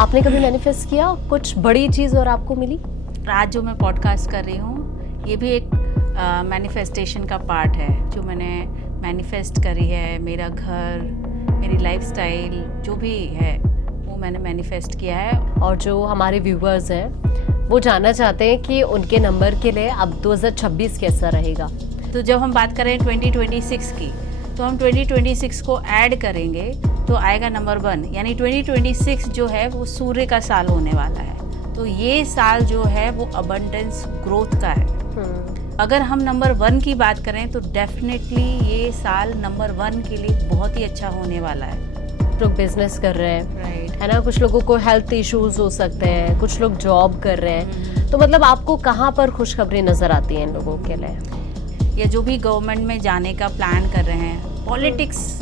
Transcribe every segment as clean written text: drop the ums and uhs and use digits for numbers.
आपने कभी मैनिफेस्ट किया कुछ बड़ी चीज़ और आपको मिली? आज जो मैं पॉडकास्ट कर रही हूँ ये भी एक मैनिफेस्टेशन का पार्ट है जो मैंने मैनिफेस्ट करी है। मेरा घर, मेरी लाइफस्टाइल जो भी है वो मैंने मैनिफेस्ट किया है। और जो हमारे व्यूवर्स हैं वो जानना चाहते हैं कि उनके नंबर के लिए अब 2026 कैसा रहेगा। तो जब हम बात करें 2026 की, तो हम 2026 को ऐड करेंगे तो आएगा नंबर 1, यानी 2026 जो है वो सूर्य का साल होने वाला है। तो ये साल जो है वो अबंडेंस ग्रोथ का है। अगर हम नंबर 1 की बात करें तो डेफिनेटली ये साल नंबर 1 के लिए बहुत ही अच्छा होने वाला है। लोग बिजनेस कर रहे हैं, राइट, है ना, कुछ लोगों को हेल्थ इश्यूज हो सकते हैं, कुछ लोग जॉब कर रहे हैं। तो मतलब आपको कहाँ पर खुशखबरी नजर आती है इन लोगों के लिए? या जो भी गवर्नमेंट में जाने का प्लान कर रहे हैं, पॉलिटिक्स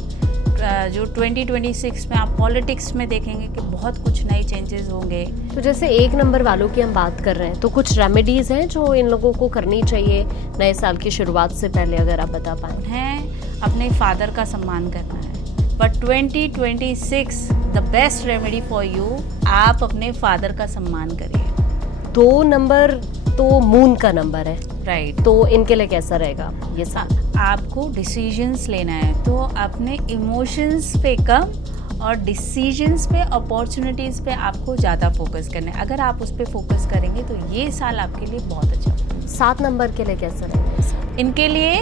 जो 2026 में आप पॉलिटिक्स में देखेंगे कि बहुत कुछ नए चेंजेस होंगे। तो जैसे 1 नंबर वालों की हम बात कर रहे हैं तो कुछ रेमेडीज हैं जो इन लोगों को करनी चाहिए नए साल की शुरुआत से पहले, अगर आप बता पाएं। उन्हें अपने फादर का सम्मान करना है। But 2026 the best remedy for you, आप अपने फादर का सम्मान करिए। 2 नंबर तो मून का नंबर है, राइट, तो इनके लिए कैसा रहेगा ये साल? आपको डिसीजंस लेना है तो अपने इमोशंस पे कम और डिसीजंस पे, अपॉर्चुनिटीज़ पे आपको ज़्यादा फोकस करना है। अगर आप उस पर फोकस करेंगे तो ये साल आपके लिए बहुत अच्छा होगा। 7 नंबर के लिए कैसा रहेगा ये साल? इनके लिए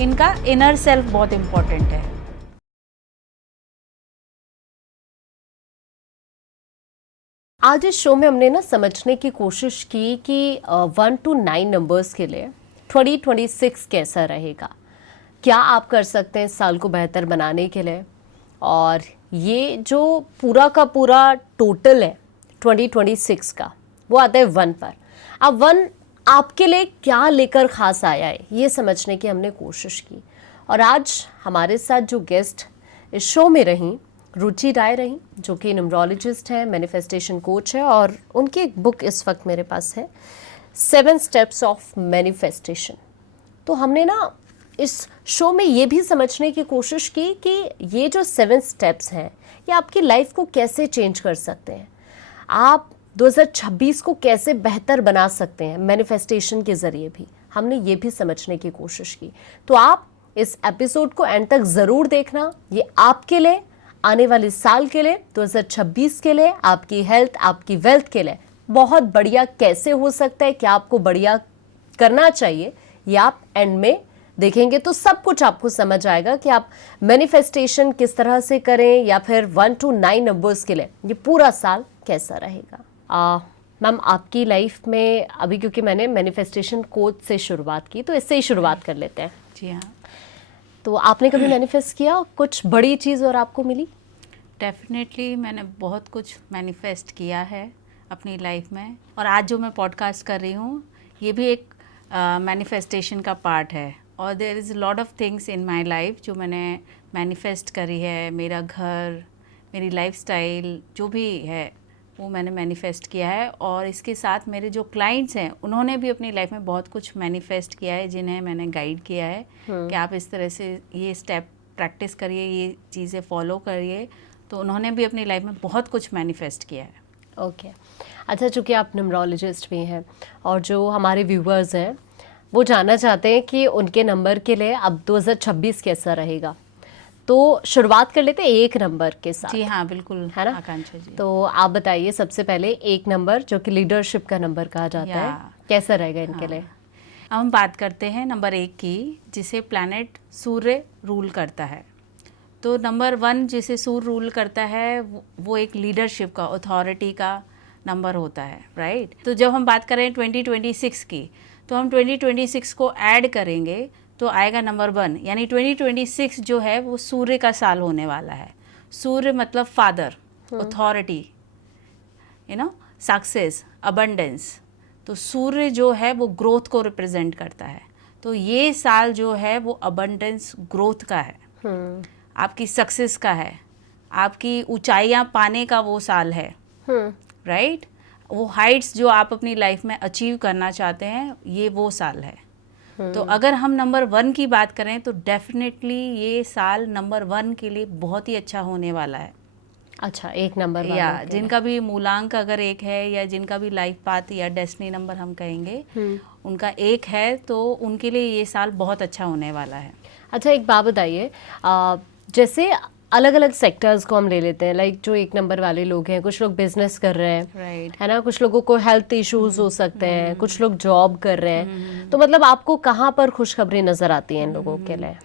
इनका इनर सेल्फ बहुत इम्पोर्टेंट है। आज इस शो में हमने ना समझने की कोशिश की कि 1 to 9 नंबर्स के लिए 2026 कैसा रहेगा, क्या आप कर सकते हैं इस साल को बेहतर बनाने के लिए। और ये जो पूरा का पूरा टोटल है 2026 का, वो आता है 1 पर। अब 1 आपके लिए क्या लेकर खास आया है, ये समझने की हमने कोशिश की। और आज हमारे साथ जो गेस्ट इस शो में रहीं, रुचि राय रहीं, जो कि न्यूमरोलॉजिस्ट हैं, मैनिफेस्टेशन कोच है, और उनकी एक बुक इस वक्त मेरे पास है, 7 स्टेप्स ऑफ मैनिफेस्टेशन। तो हमने ना इस शो में ये भी समझने की कोशिश की कि ये जो 7 स्टेप्स हैं ये आपकी लाइफ को कैसे चेंज कर सकते हैं, आप 2026 को कैसे बेहतर बना सकते हैं मैनिफेस्टेशन के ज़रिए भी। हमने ये भी समझने की कोशिश की। तो आप इस एपिसोड को एंड तक ज़रूर देखना। ये आपके लिए, आने वाले साल के लिए, 2026 के लिए, आपकी हेल्थ, आपकी वेल्थ के लिए बहुत बढ़िया कैसे हो सकता है, क्या आपको बढ़िया करना चाहिए, ये आप एंड में देखेंगे तो सब कुछ आपको समझ आएगा कि आप मैनिफेस्टेशन किस तरह से करें, या फिर 1 to 9 नंबर्स के लिए ये पूरा साल कैसा रहेगा। मैम, आपकी लाइफ में अभी, क्योंकि मैंने मैनिफेस्टेशन कोच से शुरुआत की, तो इससे ही शुरुआत कर लेते हैं। जी हाँ, तो आपने कभी मैनिफेस्ट किया कुछ बड़ी चीज़ और आपको मिली? डेफिनेटली मैंने बहुत कुछ मैनिफेस्ट किया है अपनी लाइफ में। और आज जो मैं पॉडकास्ट कर रही हूँ ये भी एक मैनिफेस्टेशन का पार्ट है। और there is lot of things in my life जो मैंने मैनिफेस्ट करी है। मेरा घर, मेरी लाइफस्टाइल जो भी है वो मैंने मैनिफेस्ट किया है। और इसके साथ मेरे जो क्लाइंट्स हैं उन्होंने भी अपनी लाइफ में बहुत कुछ मैनिफेस्ट किया है, जिन्हें मैंने गाइड किया है कि आप इस तरह से ये स्टेप प्रैक्टिस करिए, ये चीज़ें फॉलो करिए। तो उन्होंने भी अपनी लाइफ में बहुत कुछ मैनिफेस्ट किया है। ओके, अच्छा, चूँकि आप न्यूमरोलॉजिस्ट भी हैं और जो हमारे व्यूवर्स हैं वो जानना चाहते हैं कि उनके नंबर के लिए अब 2026 कैसा रहेगा, तो शुरुआत कर लेते हैं 1 नंबर के साथ। जी हाँ, बिल्कुल, है ना आकांक्षा जी। तो आप बताइए सबसे पहले 1 नंबर, जो कि लीडरशिप का नंबर कहा जाता है, कैसा रहेगा इनके लिए? अब हम बात करते हैं नंबर 1 की, जिसे प्लैनेट सूर्य रूल करता है। तो नंबर 1 जिसे सूर्य रूल करता है वो एक लीडरशिप का, अथॉरिटी का नंबर होता है, राइट। तो जब हम बात करें 2026 की, तो हम 2026 को ऐड करेंगे तो आएगा नंबर 1, यानी 2026 जो है वो सूर्य का साल होने वाला है। सूर्य मतलब फादर, अथॉरिटी, सक्सेस, अबंडेंस। तो सूर्य जो है वो ग्रोथ को रिप्रेजेंट करता है। तो ये साल जो है वो अबंडेंस ग्रोथ का है, आपकी सक्सेस का है, आपकी ऊंचाइयां पाने का वो साल है, राइट। वो हाइट्स जो आप अपनी लाइफ में अचीव करना चाहते हैं, ये वो साल है। तो अगर हम नंबर 1 की बात करें तो डेफिनेटली ये साल नंबर 1 के लिए बहुत ही अच्छा होने वाला है। अच्छा, एक नंबर या वालों के लिए। जिनका भी मूलांक अगर एक है या जिनका भी लाइफ पाथ या डेस्टिनी नंबर हम कहेंगे उनका एक है, तो उनके लिए ये साल बहुत अच्छा होने वाला है। अच्छा, एक बात बताइए, जैसे अलग अलग सेक्टर्स को हम ले लेते हैं, लाइक जो एक नंबर वाले लोग हैं, कुछ लोग बिजनेस कर रहे हैं, राइट। है ना, कुछ लोगों को हेल्थ इश्यूज हो सकते हैं, कुछ लोग जॉब कर रहे हैं, तो मतलब आपको कहाँ पर खुशखबरी नजर आती है इन लोगों के लिए?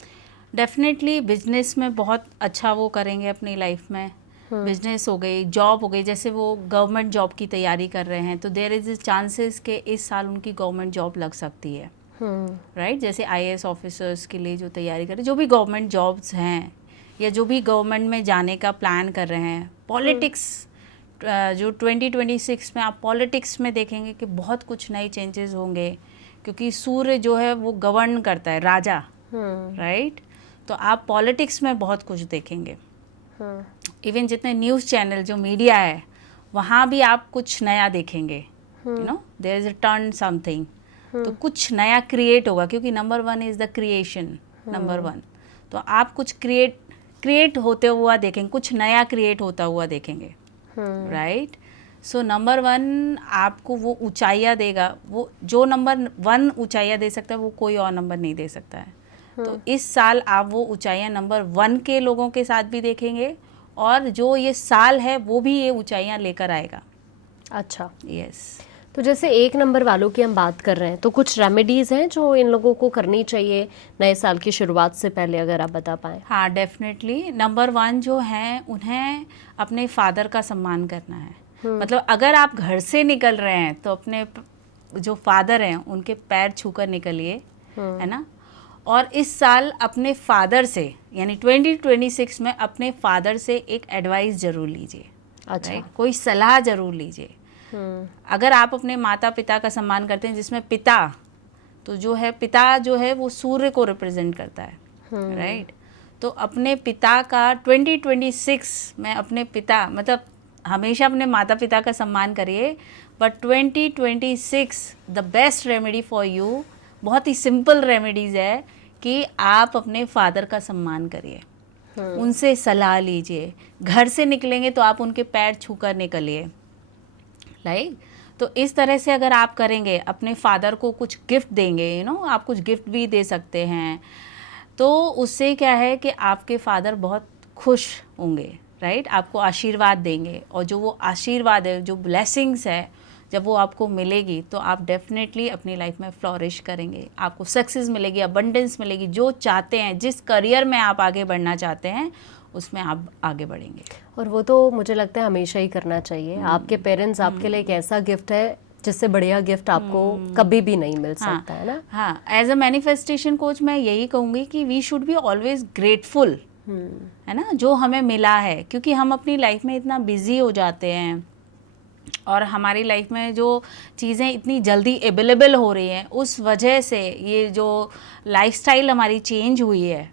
डेफिनेटली बिजनेस में बहुत अच्छा वो करेंगे अपनी लाइफ में। बिजनेस हो गई, जॉब हो गई, जैसे वो गवर्नमेंट जॉब की तैयारी कर रहे हैं तो देयर इज चांसेस कि इस साल उनकी गवर्नमेंट जॉब लग सकती है। राइट, जैसे आईएएस ऑफिसर्स के लिए जो तैयारी कर रहे हैं, जो भी गवर्नमेंट जॉब्स हैं या जो भी गवर्नमेंट में जाने का प्लान कर रहे हैं, पॉलिटिक्स जो 2026 में आप पॉलिटिक्स में देखेंगे कि बहुत कुछ नए चेंजेस होंगे, क्योंकि सूर्य जो है वो गवर्न करता है, राजा, राइट। तो आप पॉलिटिक्स में बहुत कुछ देखेंगे। इवन जितने न्यूज़ चैनल जो मीडिया है वहाँ भी आप कुछ नया देखेंगे, you know there is a turn something, तो कुछ नया क्रिएट होगा, क्योंकि number 1 is the creation, number 1। तो आप कुछ क्रिएट होते हुआ देखेंगे, कुछ नया क्रिएट होता हुआ देखेंगे, राइट। सो नंबर 1 आपको वो ऊंचाइयाँ देगा, वो जो नंबर 1 ऊंचाइयाँ दे सकता है वो कोई और नंबर नहीं दे सकता है। तो इस साल आप वो ऊंचाइयाँ नंबर 1 के लोगों के साथ भी देखेंगे, और जो ये साल है वो भी ये ऊंचाइयाँ लेकर आएगा। अच्छा, यस। तो जैसे एक नंबर वालों की हम बात कर रहे हैं, तो कुछ रेमेडीज हैं जो इन लोगों को करनी चाहिए नए साल की शुरुआत से पहले, अगर आप बता पाएं? हाँ, डेफिनेटली नंबर 1 जो हैं उन्हें अपने फादर का सम्मान करना है। मतलब अगर आप घर से निकल रहे हैं तो अपने जो फादर हैं उनके पैर छूकर निकलिए, है ना। और इस साल अपने फादर से, यानी 2026 में अपने फादर से एक एडवाइस ज़रूर लीजिए। अच्छा। राइट, कोई सलाह ज़रूर लीजिए। अगर आप अपने माता पिता का सम्मान करते हैं, जिसमें पिता तो जो है, पिता जो है वो सूर्य को रिप्रेजेंट करता है, राइट। तो अपने पिता का 2026 में अपने पिता, मतलब हमेशा अपने माता पिता का सम्मान करिए, but 2026 the best remedy for you, बहुत ही सिंपल रेमेडीज़ है कि आप अपने फादर का सम्मान करिए, उनसे सलाह लीजिए। घर से निकलेंगे तो आप उनके पैर छूकर निकलिए, राइट। तो इस तरह से अगर आप करेंगे, अपने फादर को कुछ गिफ्ट देंगे, यू नो, आप कुछ गिफ्ट भी दे सकते हैं, तो उससे क्या है कि आपके फादर बहुत खुश होंगे, राइट, आपको आशीर्वाद देंगे। और जो वो आशीर्वाद है, जो ब्लेसिंग्स है, जब वो आपको मिलेगी तो आप डेफिनेटली अपनी लाइफ में फ्लोरिश करेंगे, आपको सक्सेस मिलेगी, अबंडेंस मिलेगी। जो चाहते हैं, जिस करियर में आप आगे बढ़ना चाहते हैं उसमें आप आगे बढ़ेंगे। और वो तो मुझे लगता है हमेशा ही करना चाहिए। आपके पेरेंट्स आपके लिए एक ऐसा गिफ्ट है जिससे बढ़िया गिफ्ट आपको कभी भी नहीं मिल सकता, है ना। हाँ, एज अ मैनिफेस्टेशन कोच मैं यही कहूँगी कि we should be always grateful, है ना, जो हमें मिला है, क्योंकि हम अपनी लाइफ में इतना बिजी हो जाते हैं और हमारी लाइफ में जो चीज़ें इतनी जल्दी अवेलेबल हो रही हैं, उस वजह से ये जो लाइफस्टाइल हमारी चेंज हुई है,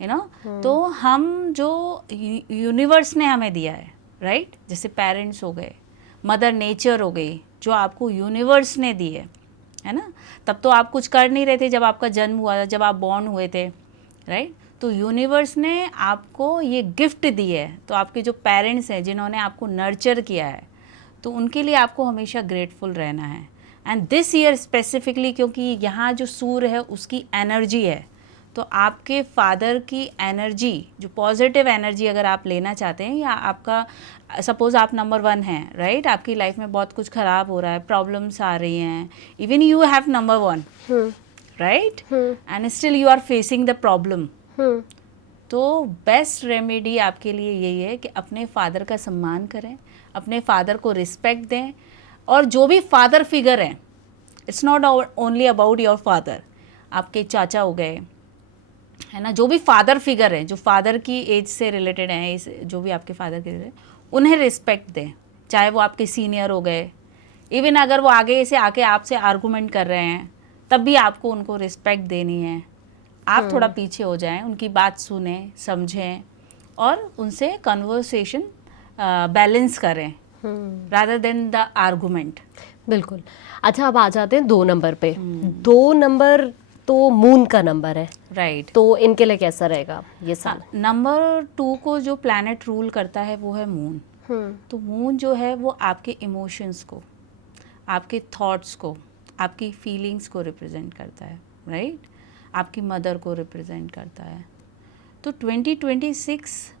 यू नो, तो हम जो यूनिवर्स ने हमें दिया है, राइट, जैसे पेरेंट्स हो गए, मदर नेचर हो गई, जो आपको यूनिवर्स ने दी है ना। तब तो आप कुछ कर नहीं रहे थे जब आपका जन्म हुआ था, जब आप बॉर्न हुए थे, राइट। तो यूनिवर्स ने आपको ये गिफ्ट दी है। तो आपके जो पेरेंट्स हैं जिन्होंने आपको नर्चर किया है, तो उनके लिए आपको हमेशा ग्रेटफुल रहना है। एंड दिस ईयर स्पेसिफिकली, क्योंकि यहाँ जो सूर्य है उसकी एनर्जी है, तो आपके फादर की एनर्जी, जो पॉजिटिव एनर्जी अगर आप लेना चाहते हैं, या आपका सपोज आप नंबर 1 हैं, राइट, आपकी लाइफ में बहुत कुछ ख़राब हो रहा है, प्रॉब्लम्स आ रही हैं, even you have number 1, right, and still you are facing the problem, तो बेस्ट रेमेडी आपके लिए यही है कि अपने फादर का सम्मान करें, अपने फादर को रिस्पेक्ट दें। और जो भी फादर फिगर हैं, it's not only about your father, आपके चाचा हो गए, है ना, जो भी फादर फिगर हैं, जो फादर की एज से रिलेटेड हैं, जो भी आपके फादर के रिलेटेड, उन्हें रिस्पेक्ट दें, चाहे वो आपके सीनियर हो गए। इवन अगर वो आगे से आके आपसे आर्गूमेंट कर रहे हैं, तब भी आपको उनको रिस्पेक्ट देनी है। आप थोड़ा पीछे हो जाएं, उनकी बात सुने, समझें और उनसे कन्वर्सेशन बैलेंस करें रादर देन द आर्गूमेंट। बिल्कुल। अच्छा, अब आ जाते हैं 2 नंबर पे। 2 नंबर तो मून का नंबर है, राइट। तो इनके लिए कैसा रहेगा ये साल? नंबर 2 को जो प्लैनेट रूल करता है वो है मून। तो मून जो है वो आपके इमोशंस को, आपके थॉट्स को, आपकी फीलिंग्स को रिप्रेजेंट करता है, राइट। आपकी मदर को रिप्रेजेंट करता है। तो 2026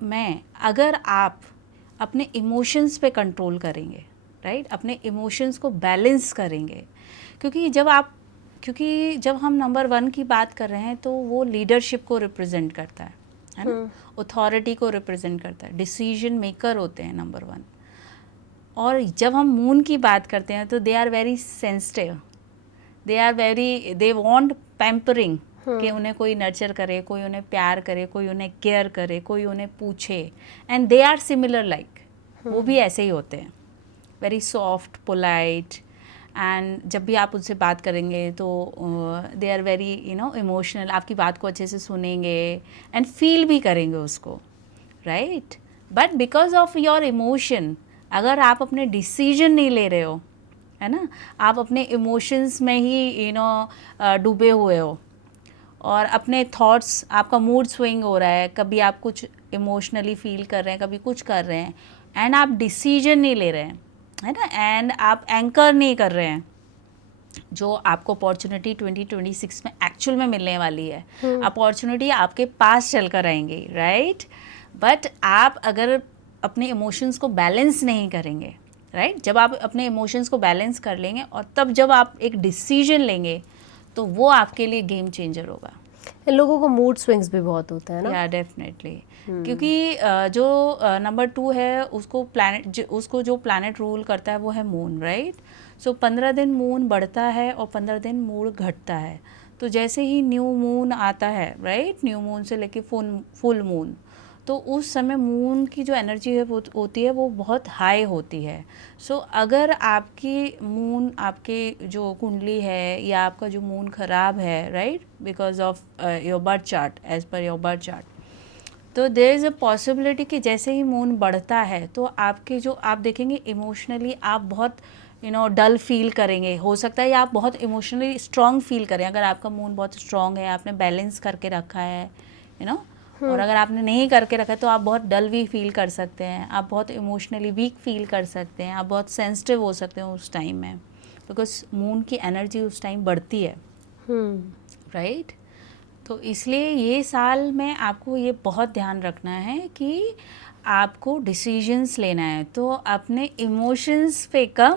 में अगर आप अपने इमोशंस पे कंट्रोल करेंगे, राइट, अपने इमोशंस को बैलेंस करेंगे, क्योंकि जब हम नंबर 1 की बात कर रहे हैं तो वो लीडरशिप को रिप्रेजेंट करता है ना, अथॉरिटी को रिप्रेजेंट करता है, डिसीजन मेकर होते हैं नंबर 1। और जब हम मून की बात करते हैं तो they are very sensitive, they want pampering, कि उन्हें कोई नर्चर करे, कोई उन्हें प्यार करे, कोई उन्हें केयर करे, कोई उन्हें पूछे। And they are similar like, वो भी ऐसे ही होते हैं, वेरी सॉफ्ट, पोलाइट। एंड जब भी आप उनसे बात करेंगे तो दे आर वेरी इमोशनल, आपकी बात को अच्छे से सुनेंगे एंड फील भी करेंगे उसको, right. But because of your emotion, अगर आप अपने डिसीजन नहीं ले रहे हो, है ना, आप अपने इमोशंस में ही डूबे हुए हो और अपने थॉट्स, आपका मूड स्विंग हो रहा है, कभी आप कुछ इमोशनली फील कर रहे हैं, कभी कुछ कर रहे हैं, एंड आप डिसीजन नहीं ले रहे हैं, है ना, एंड आप एंकर नहीं कर रहे हैं जो आपको अपॉर्चुनिटी 2026 में एक्चुअल में मिलने वाली है। अपॉर्चुनिटी आपके पास चल कर आएंगी, राइट। बट आप अगर अपने इमोशंस को बैलेंस नहीं करेंगे, राइट, जब आप अपने इमोशंस को बैलेंस कर लेंगे और तब जब आप एक डिसीजन लेंगे तो वो आपके लिए गेम चेंजर होगा। इन लोगों को मूड स्विंग्स भी बहुत होता है ना? या डेफिनेटली, क्योंकि जो नंबर 2 है उसको जो प्लैनेट रूल करता है वो है मून, राइट। सो 15 दिन मून बढ़ता है और 15 दिन मून घटता है। तो जैसे ही न्यू मून आता है, राइट, न्यू मून से लेके फुल मून, तो उस समय मून की जो एनर्जी है वो होती है वो बहुत हाई होती है। सो अगर आपकी मून, आपके जो कुंडली है या आपका जो मून ख़राब है, right, because of your birth chart, as per your birth chart, तो देयर इज़ अ पॉसिबिलिटी कि जैसे ही मून बढ़ता है तो आपके जो, आप देखेंगे इमोशनली आप बहुत डल फील करेंगे। हो सकता है या आप बहुत इमोशनली स्ट्रॉन्ग फील करें, अगर आपका मून बहुत स्ट्रॉन्ग है, आपने बैलेंस करके रखा है, और अगर आपने नहीं करके रखा है तो आप बहुत डल भी फील कर सकते हैं, आप बहुत इमोशनली वीक फील कर सकते हैं, आप बहुत सेंसिटिव हो सकते हैं उस टाइम में, बिकॉज मून की एनर्जी उस टाइम बढ़ती है, राइट। तो इसलिए ये साल में आपको ये बहुत ध्यान रखना है कि आपको डिसीजंस लेना है, तो अपने इमोशंस पे कम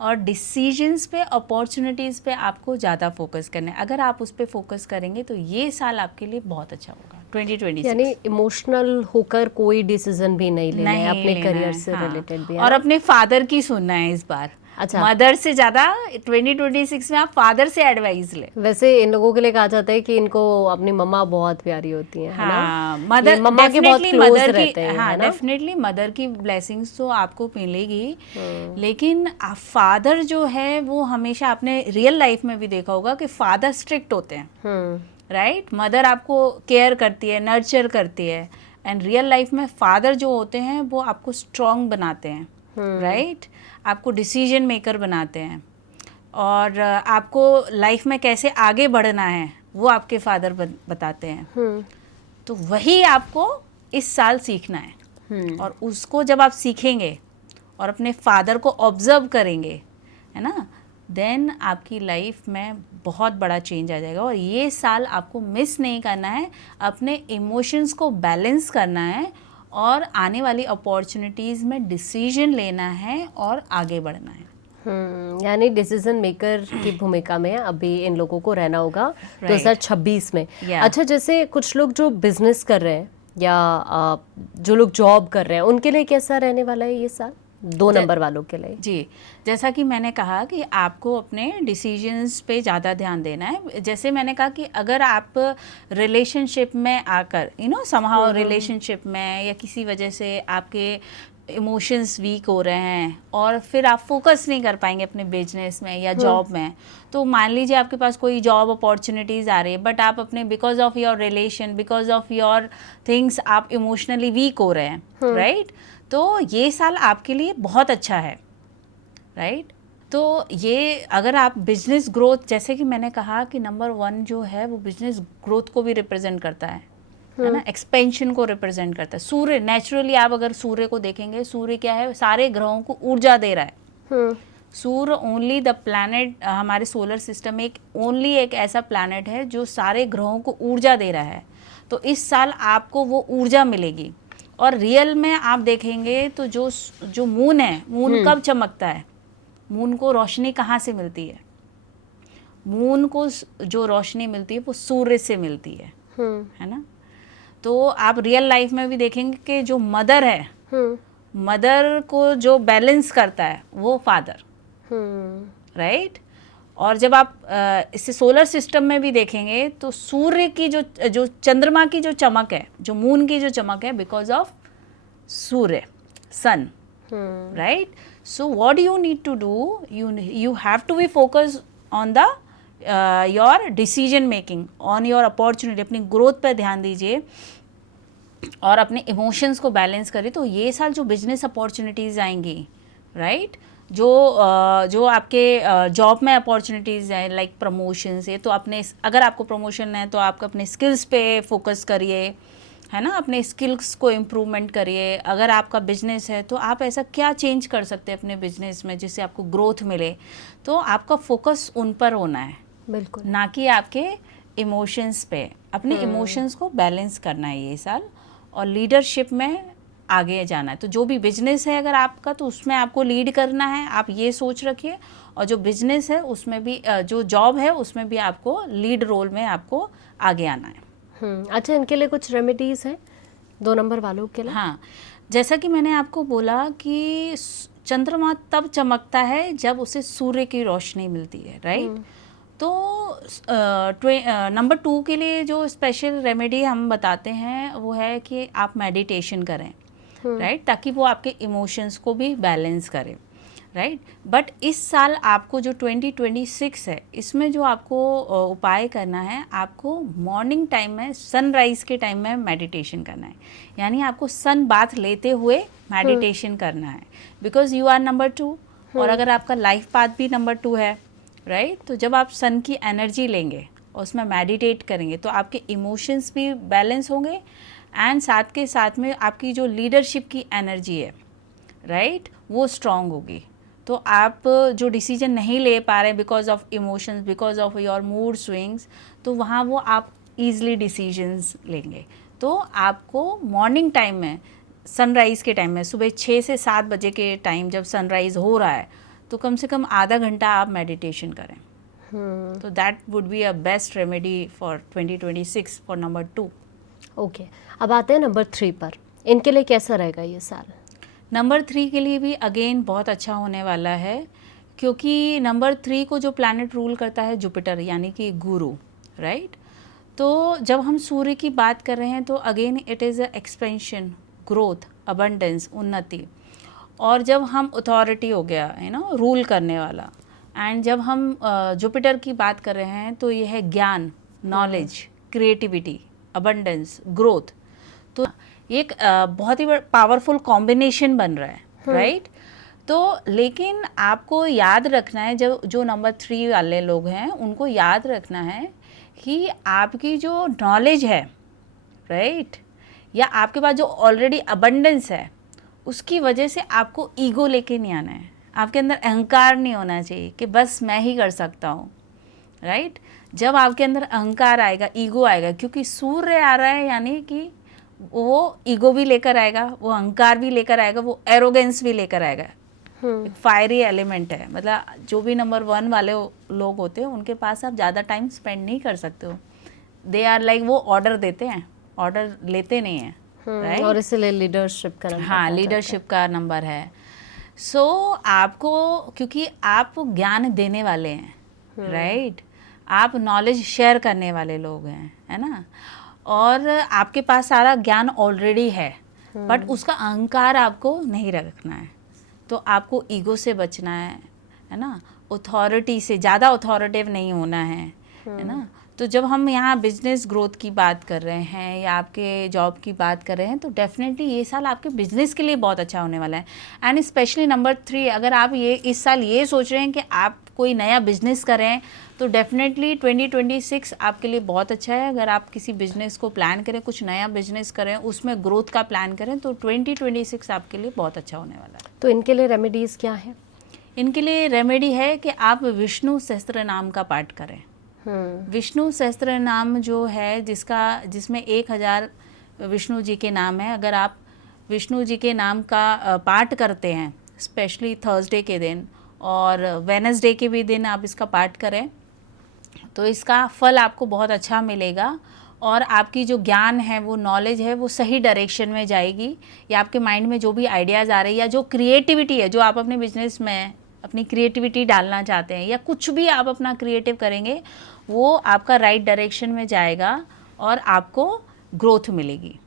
और डिसीजंस पे, अपॉर्चुनिटीज़ पे आपको ज़्यादा फोकस करना है। अगर आप उस पर फोकस करेंगे तो ये साल आपके लिए बहुत अच्छा होगा 2026। यानी इमोशनल होकर कोई डिसीजन भी नहीं लेना है, अपने करियर से रिलेटेड भी, और अपने फादर की सुनना है इस बार। अच्छा, मदर से ज़्यादा 2026 में आप फादर से एडवाइस ले। वैसे इन लोगों के लिए कहा जाता है कि इनको अपनी मम्मा बहुत प्यारी होती हैं, है ना? मदर, मम्मा के बहुत क्लोज रहते हैं, हाँ, है ना? डेफिनेटली मदर की ब्लेसिंग्स तो आपको मिलेगी, लेकिन फादर जो है वो हमेशा, आपने रियल लाइफ में भी देखा होगा कि फादर स्ट्रिक्ट होते हैं, राइट। मदर आपको केयर करती है, नर्चर करती है, एंड रियल लाइफ में फादर जो होते हैं वो आपको स्ट्रॉन्ग बनाते हैं, राइट, आपको डिसीजन मेकर बनाते हैं, और आपको लाइफ में कैसे आगे बढ़ना है वो आपके फादर बताते हैं। तो वही आपको इस साल सीखना है, और उसको जब आप सीखेंगे और अपने फादर को ऑब्जर्व करेंगे, है ना, देन आपकी लाइफ में बहुत बड़ा चेंज आ जाएगा। और ये साल आपको मिस नहीं करना है, अपने इमोशंस को बैलेंस करना है और आने वाली अपॉर्चुनिटीज़ में डिसीजन लेना है और आगे बढ़ना है। यानी डिसीजन मेकर की भूमिका में अभी इन लोगों को रहना होगा 2026 में। अच्छा, जैसे कुछ लोग जो बिजनेस कर रहे हैं या जो लोग जॉब कर रहे हैं, उनके लिए कैसा रहने वाला है ये साल 2 नंबर वालों के लिए? जी, जैसा कि मैंने कहा कि आपको अपने डिसीजंस पे ज़्यादा ध्यान देना है। जैसे मैंने कहा कि अगर आप रिलेशनशिप में आकर समहाउ रिलेशनशिप में या किसी वजह से आपके इमोशंस वीक हो रहे हैं और फिर आप फोकस नहीं कर पाएंगे अपने बिजनेस में या जॉब में, तो मान लीजिए आपके पास कोई जॉब अपॉर्चुनिटीज़ आ रही है, बट आप अपने because of your relation, because of your things आप इमोशनली वीक हो रहे हैं, राइट। तो ये साल आपके लिए बहुत अच्छा है, राइट। तो ये अगर आप बिजनेस ग्रोथ, जैसे कि मैंने कहा कि नंबर 1 जो है वो बिजनेस ग्रोथ को भी रिप्रेजेंट करता है ना, एक्सपेंशन को रिप्रेजेंट करता है। सूर्य, नेचुरली आप अगर सूर्य को देखेंगे, सूर्य क्या है, सारे ग्रहों को ऊर्जा दे रहा है। सूर्य ओनली द प्लैनेट, हमारे सोलर सिस्टम में ओनली एक ऐसा प्लैनेट है जो सारे ग्रहों को ऊर्जा दे रहा है। तो इस साल आपको वो ऊर्जा मिलेगी। और रियल में आप देखेंगे तो जो मून है, मून कब चमकता है, मून को रोशनी कहाँ से मिलती है, मून को जो रोशनी मिलती है वो सूर्य से मिलती है ना। तो आप रियल लाइफ में भी देखेंगे कि जो मदर है, मदर को जो बैलेंस करता है वो फादर, राइट। और जब आप इसे सोलर सिस्टम में भी देखेंगे तो सूर्य की जो चंद्रमा की जो चमक है, जो मून की जो चमक है, बिकॉज ऑफ सूर्य, sun, right. So what you need to do, you have to be focused on the your decision making, on your opportunity। अपनी ग्रोथ पर ध्यान दीजिए और अपने इमोशंस को बैलेंस करिए। तो ये साल जो बिजनेस अपॉर्चुनिटीज़ आएंगी, राइट, जो आपके जॉब में अपॉर्चुनिटीज़ हैं, लाइक प्रमोशंस है, तो अपने, अगर आपको प्रमोशन है तो आप अपने स्किल्स पे फोकस करिए, है ना, अपने स्किल्स को इम्प्रूवमेंट करिए। अगर आपका बिजनेस है तो आप ऐसा क्या चेंज कर सकते हैं अपने बिजनेस में जिससे आपको ग्रोथ मिले, तो आपका फोकस उन पर होना है, बिल्कुल, ना कि आपके इमोशंस पे। अपने इमोशंस को बैलेंस करना है ये साल, और लीडरशिप में आगे जाना है। तो जो भी बिजनेस है अगर आपका, तो उसमें आपको लीड करना है, आप ये सोच रखिए। और जो बिजनेस है उसमें भी, जो जॉब है उसमें भी आपको लीड रोल में आपको आगे आना है। अच्छा, इनके लिए कुछ रेमेडीज हैं 2 नंबर वालों के लिए? हाँ, जैसा कि मैंने आपको बोला कि चंद्रमा तब चमकता है जब उसे सूर्य की रोशनी मिलती है, राइट। तो नंबर 2 के लिए जो स्पेशल रेमेडी हम बताते हैं वो है कि आप मेडिटेशन करें, राइट, ताकि वो आपके इमोशंस को भी बैलेंस करे, राइट। बट इस साल आपको जो 2026 है, इसमें जो आपको उपाय करना है, आपको मॉर्निंग टाइम में, सनराइज के टाइम में मेडिटेशन करना है। यानी आपको सन बाथ लेते हुए मेडिटेशन करना है, बिकॉज यू आर नंबर 2, और अगर आपका लाइफ पाथ भी नंबर 2 है, राइट। तो जब आप सन की एनर्जी लेंगे और उसमें मेडिटेट करेंगे तो आपके इमोशंस भी बैलेंस होंगे, एंड साथ के साथ में आपकी जो लीडरशिप की एनर्जी है, राइट, वो स्ट्रांग होगी। तो आप जो डिसीजन नहीं ले पा रहे because of emotions, because of your mood swings, तो वहाँ वो आप ईज़िली डिसीजंस लेंगे। तो आपको मॉर्निंग टाइम में, सनराइज़ के टाइम में, सुबह 6 से 7 बजे के टाइम जब सनराइज़ हो रहा है, तो कम से कम आधा घंटा आप मेडिटेशन करें। तो that would be a best remedy for 2026 for number 2। Okay, अब आते हैं नंबर 3 पर। इनके लिए कैसा रहेगा ये साल? नंबर 3 के लिए भी अगेन बहुत अच्छा होने वाला है, क्योंकि नंबर 3 को जो प्लैनेट रूल करता है जुपिटर, यानी कि गुरु, राइट। तो जब हम सूर्य की बात कर रहे हैं तो again it is a expansion, growth, abundance, उन्नति। और जब हम अथॉरिटी हो गया, है ना, रूल करने वाला, एंड जब हम जुपिटर की बात कर रहे हैं तो ये है ज्ञान, नॉलेज, क्रिएटिविटी, अबंडेंस, ग्रोथ। तो एक बहुत ही पावरफुल कॉम्बिनेशन बन रहा है, राइट। तो लेकिन आपको याद रखना है, जो नंबर 3 वाले लोग हैं उनको याद रखना है कि आपकी जो नॉलेज है, राइट, या आपके पास जो ऑलरेडी अबंडेंस है, उसकी वजह से आपको ईगो लेके नहीं आना है। आपके अंदर अहंकार नहीं होना चाहिए कि बस मैं ही कर सकता हूँ, राइट। जब आपके अंदर अहंकार आएगा, ईगो आएगा, क्योंकि सूर्य आ रहा है, यानी कि वो ईगो भी लेकर आएगा, वो अहंकार भी लेकर आएगा, वो एरोगेंस भी लेकर आएगा। एक फायरी एलिमेंट है, मतलब जो भी नंबर 1 वाले लोग होते हैं उनके पास आप ज़्यादा टाइम स्पेंड नहीं कर सकते हो। दे आर लाइक, वो ऑर्डर देते हैं, ऑर्डर लेते नहीं हैं, राइट। और इसलिए लीडरशिप का नंबर, हाँ, लीडरशिप का नंबर है। सो आपको, क्योंकि आप ज्ञान देने वाले हैं, राइट, आप नॉलेज शेयर करने वाले लोग हैं, है ना, और आपके पास सारा ज्ञान ऑलरेडी है, बट उसका अहंकार आपको नहीं रखना है। तो आपको ईगो से बचना है ना, अथॉरिटी से ज़्यादा अथॉरिटिव नहीं होना है ना। तो जब हम यहाँ बिजनेस ग्रोथ की बात कर रहे हैं या आपके जॉब की बात कर रहे हैं तो डेफिनेटली ये साल आपके बिजनेस के लिए बहुत अच्छा होने वाला है। एंड स्पेशली नंबर 3, अगर आप ये इस साल ये सोच रहे हैं कि आप कोई नया बिजनेस करें तो डेफिनेटली 2026 आपके लिए बहुत अच्छा है। अगर आप किसी बिजनेस को प्लान करें, कुछ नया बिजनेस करें, उसमें ग्रोथ का प्लान करें तो 2026 आपके लिए बहुत अच्छा होने वाला है। तो इनके लिए रेमेडीज़ क्या है? इनके लिए रेमेडी है कि आप विष्णु सहस्त्र नाम का पाठ करें। विष्णु सहस्त्र नाम जो है जिसमें 1000 विष्णु जी के नाम है, अगर आप विष्णु जी के नाम का पाठ करते हैं स्पेशली थर्सडे के दिन और वेडनेसडे के भी दिन आप इसका पाठ करें तो इसका फल आपको बहुत अच्छा मिलेगा और आपकी जो ज्ञान है, वो नॉलेज है, वो सही डायरेक्शन में जाएगी। या आपके माइंड में जो भी आइडियाज़ आ रही है या जो क्रिएटिविटी है, जो आप अपने बिजनेस में अपनी क्रिएटिविटी डालना चाहते हैं या कुछ भी आप अपना क्रिएटिव करेंगे, वो आपका राइट डायरेक्शन में जाएगा और आपको ग्रोथ मिलेगी।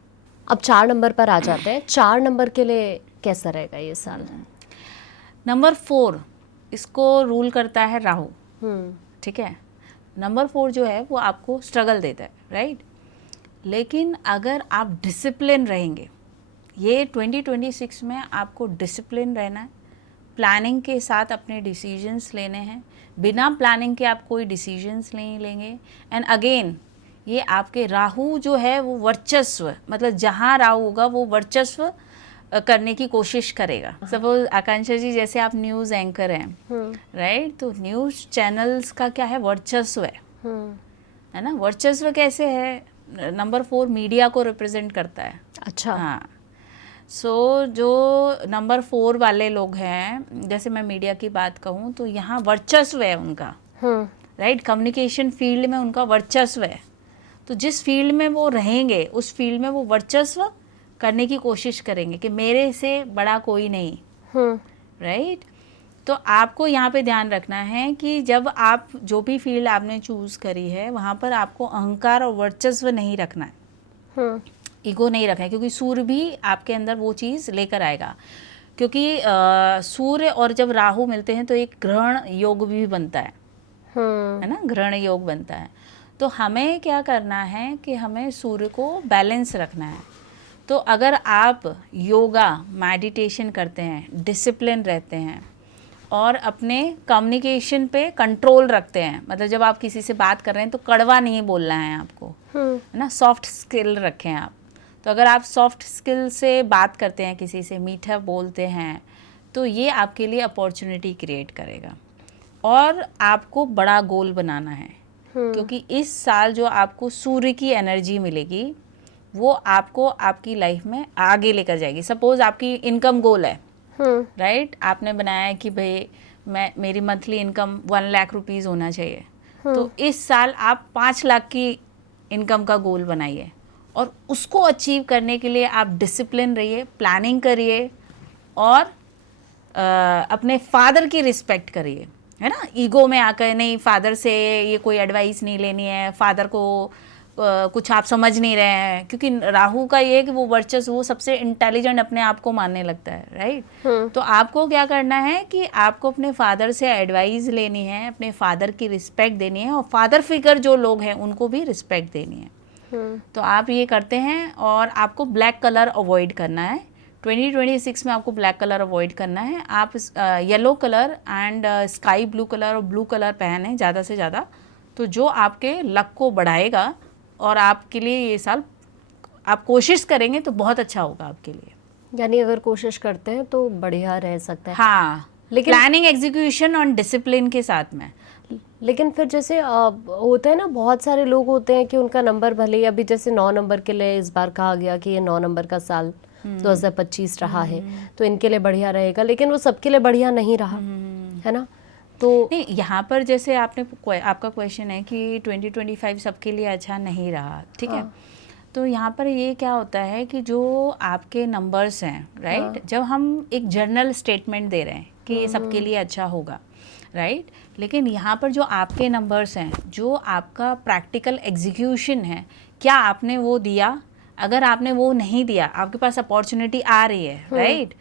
अब 4 नंबर पर आ जाते हैं। 4 नंबर के लिए कैसा रहेगा ये साल? नंबर 4 इसको रूल करता है राहु, ठीक है। नंबर 4 जो है वो आपको स्ट्रगल देता है, राइट। लेकिन अगर आप डिसिप्लिन रहेंगे, ये 2026 में आपको डिसिप्लिन रहना है, प्लानिंग के साथ अपने डिसीजंस लेने हैं। बिना प्लानिंग के आप कोई डिसीजंस नहीं लेंगे। एंड अगेन ये आपके राहु जो है वो वर्चस्व, मतलब जहाँ राहु होगा वो वर्चस्व करने की कोशिश करेगा। सपोज आकांक्षा जी, जैसे आप न्यूज़ एंकर हैं, राइट, तो न्यूज़ चैनल्स का क्या है, वर्चस्व है ना। वर्चस्व कैसे है? नंबर 4 मीडिया को रिप्रेजेंट करता है। अच्छा। हाँ, सो जो नंबर 4 वाले लोग हैं, जैसे मैं मीडिया की बात कहूँ तो यहाँ वर्चस्व है उनका, राइट। कम्युनिकेशन फील्ड में उनका वर्चस्व है। तो जिस फील्ड में वो रहेंगे उस फील्ड में वो वर्चस्व करने की कोशिश करेंगे कि मेरे से बड़ा कोई नहीं, राइट। तो आपको यहाँ पे ध्यान रखना है कि जब आप जो भी फील्ड आपने चूज़ करी है वहाँ पर आपको अहंकार और वर्चस्व नहीं रखना है, ईगो नहीं रखना है, क्योंकि सूर्य भी आपके अंदर वो चीज़ लेकर आएगा। क्योंकि सूर्य और जब राहु मिलते हैं तो एक ग्रहण योग भी बनता है ना, ग्रहण योग बनता है। तो हमें क्या करना है कि हमें सूर्य को बैलेंस रखना है। तो अगर आप योगा, मेडिटेशन करते हैं, डिसिप्लिन रहते हैं और अपने कम्युनिकेशन पे कंट्रोल रखते हैं, मतलब जब आप किसी से बात कर रहे हैं तो कड़वा नहीं बोलना है आपको, है ना, सॉफ्ट स्किल रखें आप। तो अगर आप सॉफ्ट स्किल से बात करते हैं, किसी से मीठा बोलते हैं, तो ये आपके लिए अपॉर्चुनिटी क्रिएट करेगा। और आपको बड़ा गोल बनाना है, क्योंकि इस साल जो आपको सूर्य की एनर्जी मिलेगी वो आपको आपकी लाइफ में आगे लेकर जाएगी। सपोज आपकी इनकम गोल है, राइट, आपने बनाया है कि भाई मेरी मंथली इनकम 1 लाख रुपीज़ होना चाहिए, तो इस साल आप 5 लाख की इनकम का गोल बनाइए और उसको अचीव करने के लिए आप डिसिप्लिन रहिए, प्लानिंग करिए और अपने फादर की रिस्पेक्ट करिए, है ना। ईगो में आकर नहीं, फादर से ये कोई एडवाइस नहीं लेनी है, फादर को कुछ आप समझ नहीं रहे हैं, क्योंकि राहु का ये है कि वो वर्चस्व, वो सबसे इंटेलिजेंट अपने आप को मानने लगता है, राइट। तो आपको क्या करना है कि आपको अपने फादर से एडवाइस लेनी है, अपने फादर की रिस्पेक्ट देनी है और फादर फिगर जो लोग हैं उनको भी रिस्पेक्ट देनी है। तो आप ये करते हैं और आपको ब्लैक कलर अवॉइड करना है। 2026 में आपको ब्लैक कलर अवॉइड करना है। आप yellow colour and sky blue colour और ब्लू कलर पहने ज़्यादा से ज़्यादा, तो जो आपके लक को बढ़ाएगा और आपके लिए ये साल आप कोशिश करेंगे तो बहुत अच्छा होगा आपके लिए। यानी अगर कोशिश करते हैं तो बढ़िया रह सकता है। हाँ, लेकिन प्लानिंग, एग्जीक्यूशन और डिसिप्लिन के साथ में। लेकिन फिर जैसे होता है ना, बहुत सारे लोग होते हैं कि उनका नंबर भले ही अभी जैसे 9 नंबर के लिए इस बार कहा गया कि ये 9 नंबर का साल 2025 रहा है तो इनके लिए बढ़िया रहेगा, लेकिन वो सबके लिए बढ़िया नहीं रहा, है ना। तो नहीं, यहाँ पर जैसे आपका क्वेश्चन है कि 2025 सबके लिए अच्छा नहीं रहा, ठीक है। तो यहाँ पर ये क्या होता है कि जो आपके नंबर्स हैं, राइट, जब हम एक जर्नल स्टेटमेंट दे रहे हैं कि ये सबके लिए अच्छा होगा, राइट, लेकिन यहाँ पर जो आपके नंबर्स हैं, जो आपका प्रैक्टिकल एग्जीक्यूशन है, क्या आपने वो दिया? अगर आपने वो नहीं दिया, आपके पास अपॉर्चुनिटी आ रही है, राइट,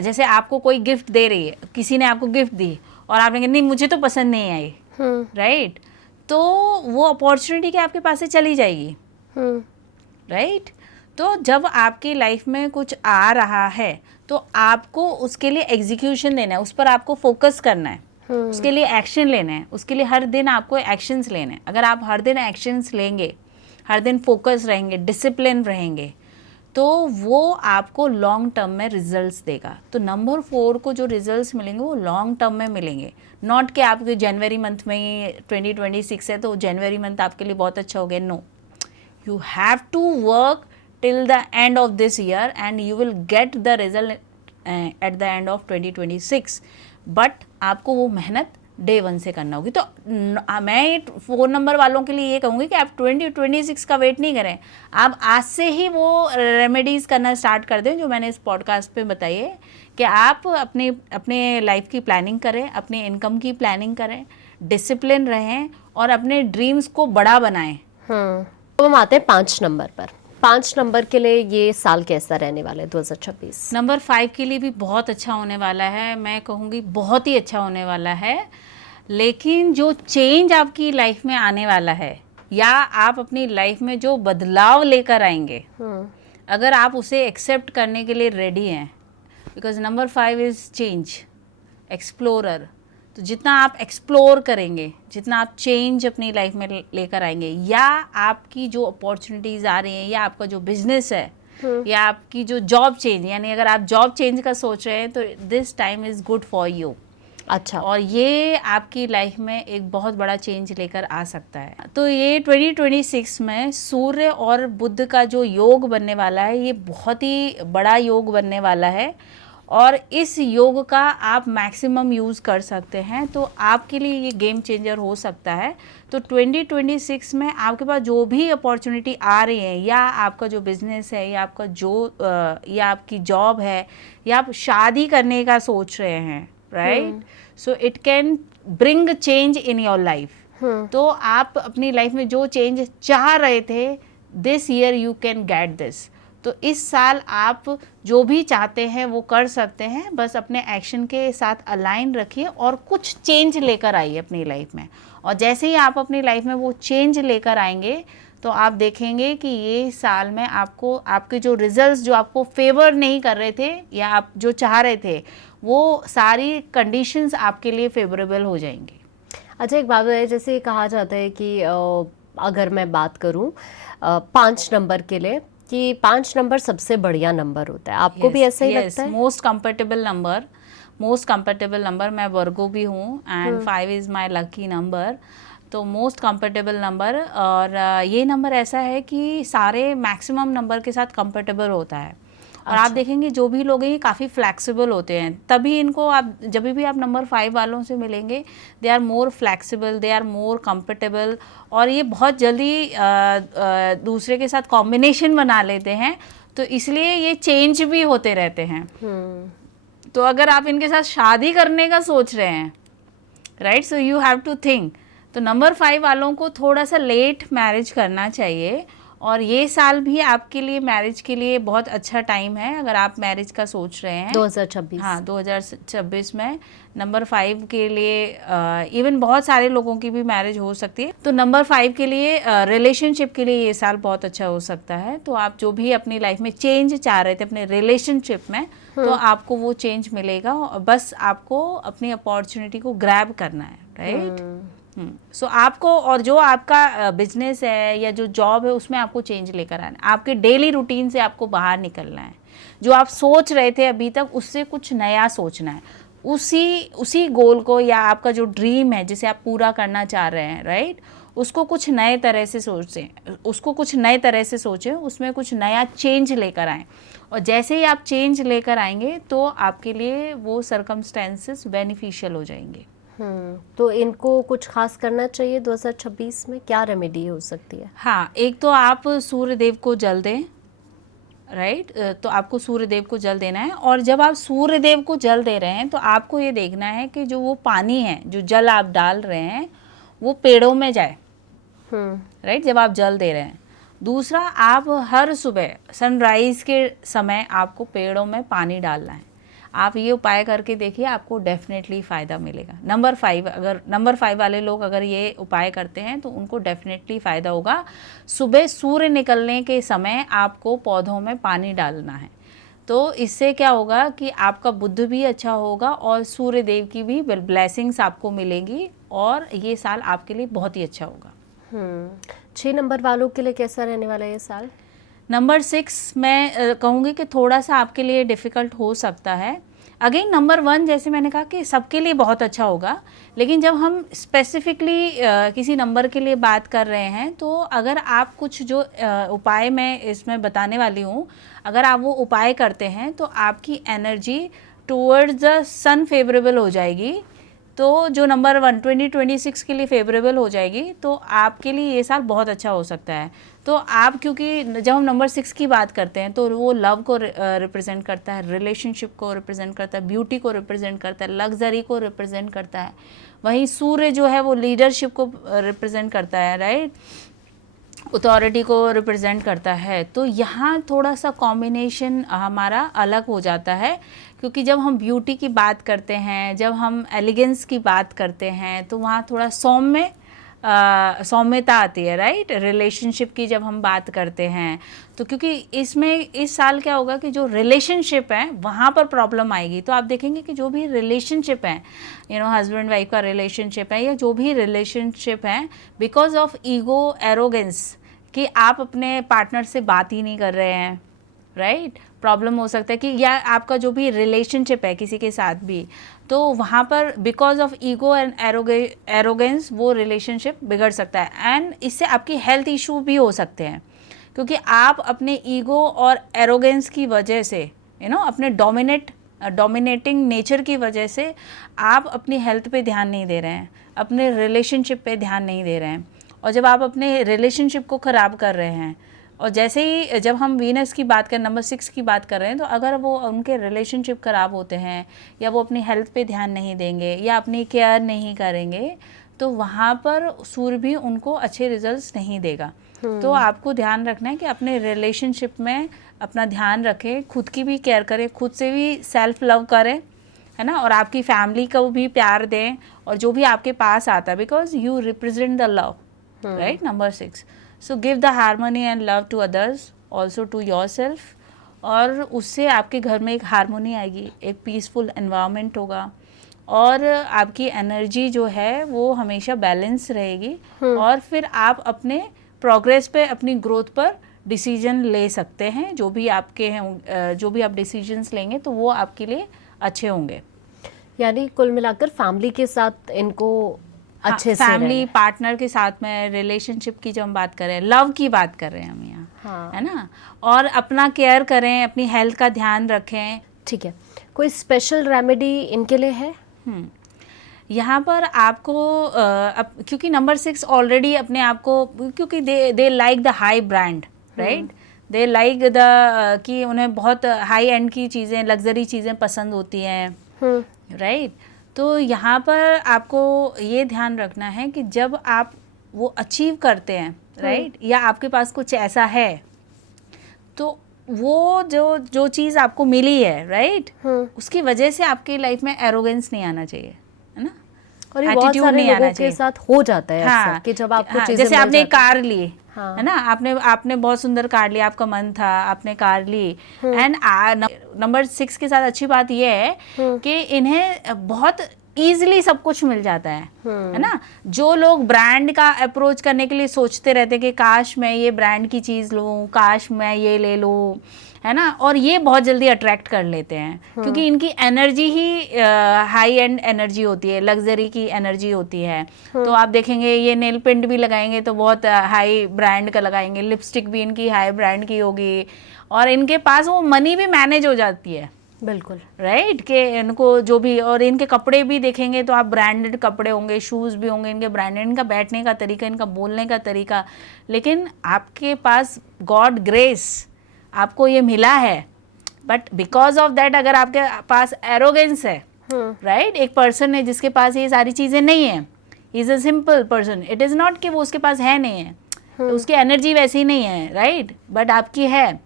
जैसे आपको कोई गिफ्ट दे रही है, किसी ने आपको गिफ्ट दी और आपने कहा नहीं मुझे तो पसंद नहीं आई, राइट, तो वो अपॉर्चुनिटी के आपके पास से चली जाएगी, राइट? तो जब आपकी लाइफ में कुछ आ रहा है तो आपको उसके लिए एग्जीक्यूशन देना है, उस पर आपको फोकस करना है, उसके लिए एक्शन लेना है, उसके लिए हर दिन आपको एक्शंस लेने हैं। अगर आप हर दिन एक्शंस लेंगे, हर दिन फोकस रहेंगे, डिसिप्लिन रहेंगे, तो वो आपको लॉन्ग टर्म में रिजल्ट्स देगा। तो नंबर 4 को जो रिजल्ट्स मिलेंगे वो लॉन्ग टर्म में मिलेंगे, नॉट कि आपके जनवरी मंथ में ही 2026 है तो जनवरी मंथ आपके लिए बहुत अच्छा हो गया। No, you have to work till the end of this year and you will get the result at the end of 2026, but आपको वो मेहनत डे 1 से करना होगी। तो मैं 4 नंबर वालों के लिए ये कहूँगी कि आप 2026 का वेट नहीं करें, आप आज से ही वो रेमेडीज़ करना स्टार्ट कर दें जो मैंने इस पॉडकास्ट पे बताई है, कि आप अपने लाइफ की प्लानिंग करें, अपने इनकम की प्लानिंग करें, डिसिप्लिन रहें और अपने ड्रीम्स को बड़ा बनाएं। तो हम आते हैं 5 नंबर पर। 5 नंबर के लिए ये साल कैसा रहने वाला है 2026? नंबर 5 के लिए भी बहुत अच्छा होने वाला है, मैं कहूँगी बहुत ही अच्छा होने वाला है। लेकिन जो चेंज आपकी लाइफ में आने वाला है या आप अपनी लाइफ में जो बदलाव लेकर आएंगे, अगर आप उसे एक्सेप्ट करने के लिए रेडी हैं, because number 5 is change, explorer. तो जितना आप एक्सप्लोर करेंगे, जितना आप चेंज अपनी लाइफ में लेकर आएंगे, या आपकी जो अपॉर्चुनिटीज़ आ रही हैं, या आपका जो बिजनेस है, या आपकी जो जॉब चेंज, यानी अगर आप जॉब चेंज का सोच रहे हैं तो this time is good for you. अच्छा, और ये आपकी लाइफ में एक बहुत बड़ा चेंज लेकर आ सकता है। तो ये 2026 में सूर्य और बुध का जो योग बनने वाला है, ये बहुत ही बड़ा योग बनने वाला है और इस योग का आप मैक्सिमम यूज़ कर सकते हैं, तो आपके लिए ये गेम चेंजर हो सकता है। तो 2026 में आपके पास जो भी अपॉर्चुनिटी आ रही है, या आपका जो बिजनेस है, या आपका या आपकी जॉब है, या आप शादी करने का सोच रहे हैं, right? So it can bring change in your life. तो आप अपनी लाइफ में जो चेंज चाह रहे थे, this year you can get this. तो इस साल आप जो भी चाहते हैं वो कर सकते हैं, बस अपने एक्शन के साथ अलाइन रखिए और कुछ चेंज लेकर आइए अपनी लाइफ में। और जैसे ही आप अपनी लाइफ में वो चेंज लेकर आएंगे तो आप देखेंगे कि ये साल में आपको आपके जो रिजल्ट्स जो आपको फेवर नहीं कर रहे थे या आप जो चाह रहे थे, वो सारी कंडीशंस आपके लिए फेवरेबल हो जाएंगी। अच्छा, एक बात है, जैसे कहा जाता है कि अगर मैं बात करूं 5 नंबर के लिए, कि 5 नंबर सबसे बढ़िया नंबर होता है, आपको भी ऐसा ही लगता है? मोस्ट कंफर्टेबल नंबर, मैं वर्गो भी हूँ and 5 is my lucky number. तो मोस्ट कंफर्टेबल नंबर, और ये नंबर ऐसा है कि सारे मैक्सिमम नंबर के साथ कंफर्टेबल होता है। और आप देखेंगे जो भी लोग हैं ये काफ़ी फ्लैक्सिबल होते हैं, तभी इनको आप जब भी आप नंबर 5 वालों से मिलेंगे, they are more flexible, they are more comfortable, और ये बहुत जल्दी दूसरे के साथ कॉम्बिनेशन बना लेते हैं, तो इसलिए ये चेंज भी होते रहते हैं। तो अगर आप इनके साथ शादी करने का सोच रहे हैं, right, so you have to think. तो नंबर 5 वालों को थोड़ा सा लेट मैरिज करना चाहिए, और ये साल भी आपके लिए मैरिज के लिए बहुत अच्छा टाइम है अगर आप मैरिज का सोच रहे हैं। 2026, हाँ, 2026 में नंबर 5 के लिए इवन बहुत सारे लोगों की भी मैरिज हो सकती है। तो नंबर 5 के लिए रिलेशनशिप के लिए ये साल बहुत अच्छा हो सकता है। तो आप जो भी अपनी लाइफ में चेंज चाह रहे थे अपने रिलेशनशिप में, तो आपको वो चेंज मिलेगा, और बस आपको अपनी अपॉर्चुनिटी को ग्रैब करना है, राइट? सो आपको, और जो आपका बिजनेस है या जो जॉब है उसमें आपको चेंज लेकर आना है, आपके डेली रूटीन से आपको बाहर निकलना है। जो आप सोच रहे थे अभी तक, उससे कुछ नया सोचना है, उसी गोल को या आपका जो ड्रीम है जिसे आप पूरा करना चाह रहे हैं, राइट, उसको कुछ नए तरह से सोचें, उसमें कुछ नया चेंज लेकर आएँ। और जैसे ही आप चेंज लेकर आएंगे तो आपके लिए वो सर्कमस्टेंसेस बेनिफिशियल हो जाएंगे। तो इनको कुछ खास करना चाहिए 2026 में, क्या रेमेडी हो सकती है? हाँ, एक तो आप सूर्यदेव को जल दें, राइट, तो आपको सूर्यदेव को जल देना है। और जब आप सूर्यदेव को जल दे रहे हैं तो आपको ये देखना है कि जो वो पानी है, जो जल आप डाल रहे हैं, वो पेड़ों में जाए, राइट, जब आप जल दे रहे हैं। दूसरा, आप हर सुबह सनराइज के समय आपको पेड़ों में पानी डालना है। आप ये उपाय करके देखिए, आपको डेफिनेटली फ़ायदा मिलेगा। नंबर 5, अगर नंबर 5 वाले लोग अगर ये उपाय करते हैं तो उनको डेफिनेटली फ़ायदा होगा। सुबह सूर्य निकलने के समय आपको पौधों में पानी डालना है, तो इससे क्या होगा कि आपका बुद्ध भी अच्छा होगा और सूर्य देव की भी ब्लेसिंग्स आपको मिलेंगी और ये साल आपके लिए बहुत ही अच्छा होगा। 6 नंबर वालों के लिए कैसा रहने वाला है ये साल? नंबर 6 मैं कहूँगी कि थोड़ा सा आपके लिए डिफ़िकल्ट हो सकता है। अगेन नंबर 1 जैसे मैंने कहा कि सबके लिए बहुत अच्छा होगा, लेकिन जब हम स्पेसिफिकली किसी नंबर के लिए बात कर रहे हैं तो अगर आप कुछ जो उपाय मैं इसमें बताने वाली हूँ, अगर आप वो उपाय करते हैं तो आपकी energy towards the sun favourable हो जाएगी। तो जो नंबर 1 2026 के लिए फेवरेबल हो जाएगी, तो आपके लिए ये साल बहुत अच्छा हो सकता है। तो आप, क्योंकि जब हम नंबर 6 की बात करते हैं तो वो लव को रिप्रेजेंट करता है, रिलेशनशिप को रिप्रेजेंट करता है, ब्यूटी को रिप्रेजेंट करता है, लग्जरी को रिप्रेजेंट करता है। वहीं सूर्य जो है वो लीडरशिप को रिप्रेजेंट करता है, राइट, अथॉरिटी को रिप्रेजेंट करता है। तो यहाँ थोड़ा सा कॉम्बिनेशन हमारा अलग हो जाता है, क्योंकि जब हम ब्यूटी की बात करते हैं, जब हम एलिगेंस की बात करते हैं, तो वहाँ थोड़ा सौम्यता आती है, राइट। रिलेशनशिप की जब हम बात करते हैं तो क्योंकि इसमें इस साल क्या होगा कि जो रिलेशनशिप है वहाँ पर प्रॉब्लम आएगी। तो आप देखेंगे कि जो भी रिलेशनशिप है, हस्बैंड वाइफ का रिलेशनशिप है या जो भी रिलेशनशिप है, बिकॉज ऑफ ईगो एरोगेंस कि आप अपने पार्टनर से बात ही नहीं कर रहे हैं, राइट, प्रॉब्लम हो सकता है कि या आपका जो भी रिलेशनशिप है किसी के साथ भी, तो वहाँ पर because of ego and arrogance वो रिलेशनशिप बिगड़ सकता है एंड इससे आपकी हेल्थ इशू भी हो सकते हैं, क्योंकि आप अपने ईगो और एरोगेंस की वजह से अपने डोमिनेटिंग नेचर की वजह से आप अपनी हेल्थ पे ध्यान नहीं दे रहे हैं, अपने रिलेशनशिप पे ध्यान नहीं दे रहे हैं। और जब आप अपने रिलेशनशिप को ख़राब कर रहे हैं, और जैसे ही जब हम वीनस की बात करें, नंबर 6 की बात कर रहे हैं, तो अगर वो उनके रिलेशनशिप ख़राब होते हैं या वो अपनी हेल्थ पे ध्यान नहीं देंगे या अपनी केयर नहीं करेंगे, तो वहाँ पर सूर्य भी उनको अच्छे रिजल्ट्स नहीं देगा। तो आपको ध्यान रखना है कि अपने रिलेशनशिप में अपना ध्यान रखें, खुद की भी केयर करें, खुद से भी सेल्फ लव करें, है ना, और आपकी फैमिली को भी प्यार दें और जो भी आपके पास आता है, because you represent the love, right, number 6। So give the harmony and love to others, also to yourself, और उससे आपके घर में एक हारमोनी आएगी, एक पीसफुल एनवायरनमेंट होगा और आपकी एनर्जी जो है वो हमेशा बैलेंस रहेगी और फिर आप अपने प्रोग्रेस पे, अपनी ग्रोथ पर डिसीजन ले सकते हैं। जो भी आपके हैं, जो भी आप डिसीजंस लेंगे तो वो आपके लिए अच्छे होंगे। यानी कुल मिलाकर फैमिली के साथ इनको अच्छे से फैमिली पार्टनर के साथ में रिलेशनशिप की जब हम बात कर रहे हैं, लव की बात कर रहे हैं हम यहाँ, हाँ, है ना, और अपना केयर करें, अपनी हेल्थ का ध्यान रखें। ठीक है, कोई स्पेशल रेमेडी इनके लिए है? यहाँ पर आपको क्योंकि नंबर 6 ऑलरेडी अपने आप को, क्योंकि they like the high brand, right, they like the कि उन्हें बहुत हाई एंड की चीज़ें, लग्जरी चीज़ें पसंद होती हैं, राइट। तो यहाँ पर आपको ये ध्यान रखना है कि जब आप वो अचीव करते हैं, राइट, या आपके पास कुछ ऐसा है, तो वो जो चीज़ आपको मिली है, राइट, उसकी वजह से आपकी लाइफ में एरोगेंस नहीं आना चाहिए, है ना, और ये बहुत सारे लोगों के साथ हो जाता है अक्सर कि जब आपको चीजें जैसे मिल आपने जाती कार ली, हाँ, है ना, आपने बहुत सुंदर कार ली, आपका मन था, आपने कार ली, एंड नंबर 6 के साथ अच्छी बात यह है कि इन्हें बहुत ईजिली सब कुछ मिल जाता है ना। जो लोग ब्रांड का अप्रोच करने के लिए सोचते रहते हैं कि काश मैं ये ब्रांड की चीज़ लूँ, काश मैं ये ले लूँ, है ना, और ये बहुत जल्दी अट्रैक्ट कर लेते हैं क्योंकि इनकी energy he high and energy होती है, लग्जरी की एनर्जी होती है। तो आप देखेंगे ये नेल पेंट भी लगाएंगे तो बहुत हाई ब्रांड का लगाएंगे, लिपस्टिक भी इनकी हाई ब्रांड की होगी, और इनके पास वो मनी भी मैनेज हो जाती है, बिल्कुल, राइट, कि इनको जो भी, और इनके कपड़े भी देखेंगे तो आप ब्रांडेड कपड़े होंगे, शूज़ भी होंगे इनके ब्रांडेड, इनका बैठने का तरीका, इनका बोलने का तरीका। लेकिन आपके पास गॉड ग्रेस आपको ये मिला है, बट बिकॉज ऑफ दैट अगर आपके पास एरोगेंस है, राइट, एक पर्सन है जिसके पास ये सारी चीज़ें नहीं है, is a simple person, it is not कि वो उसके पास है नहीं है, तो उसकी एनर्जी वैसी नहीं है, राइट, बट आपकी है,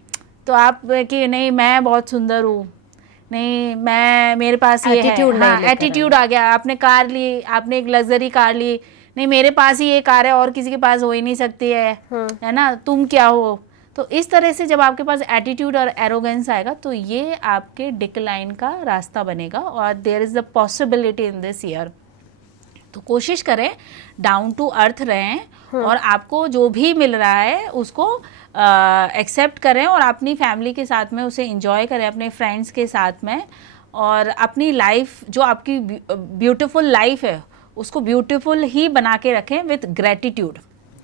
तो आप कि नहीं मैं बहुत सुंदर हूँ, नहीं मैं मेरे पास ये Attitude है, नहीं हाँ लेकर एटीट्यूड आ गया, आपने कार ली, आपने एक लग्जरी कार ली, नहीं मेरे पास ही ये कार है और किसी के पास हो ही नहीं सकती है ना, तुम क्या हो। तो इस तरह से जब आपके पास एटीट्यूड और एरोगेंस आएगा तो ये आपके डिक्लाइन का रास्ता बनेगा, और there is the possibility in this year. तो कोशिश करें डाउन टू अर्थ रहें और आपको जो भी मिल रहा है उसको एक्सेप्ट करें और अपनी फैमिली के साथ में उसे एंजॉय करें, अपने फ्रेंड्स के साथ में, और अपनी लाइफ जो आपकी ब्यूटीफुल लाइफ है उसको ब्यूटीफुल ही बना के रखें विथ ग्रेटिट्यूड।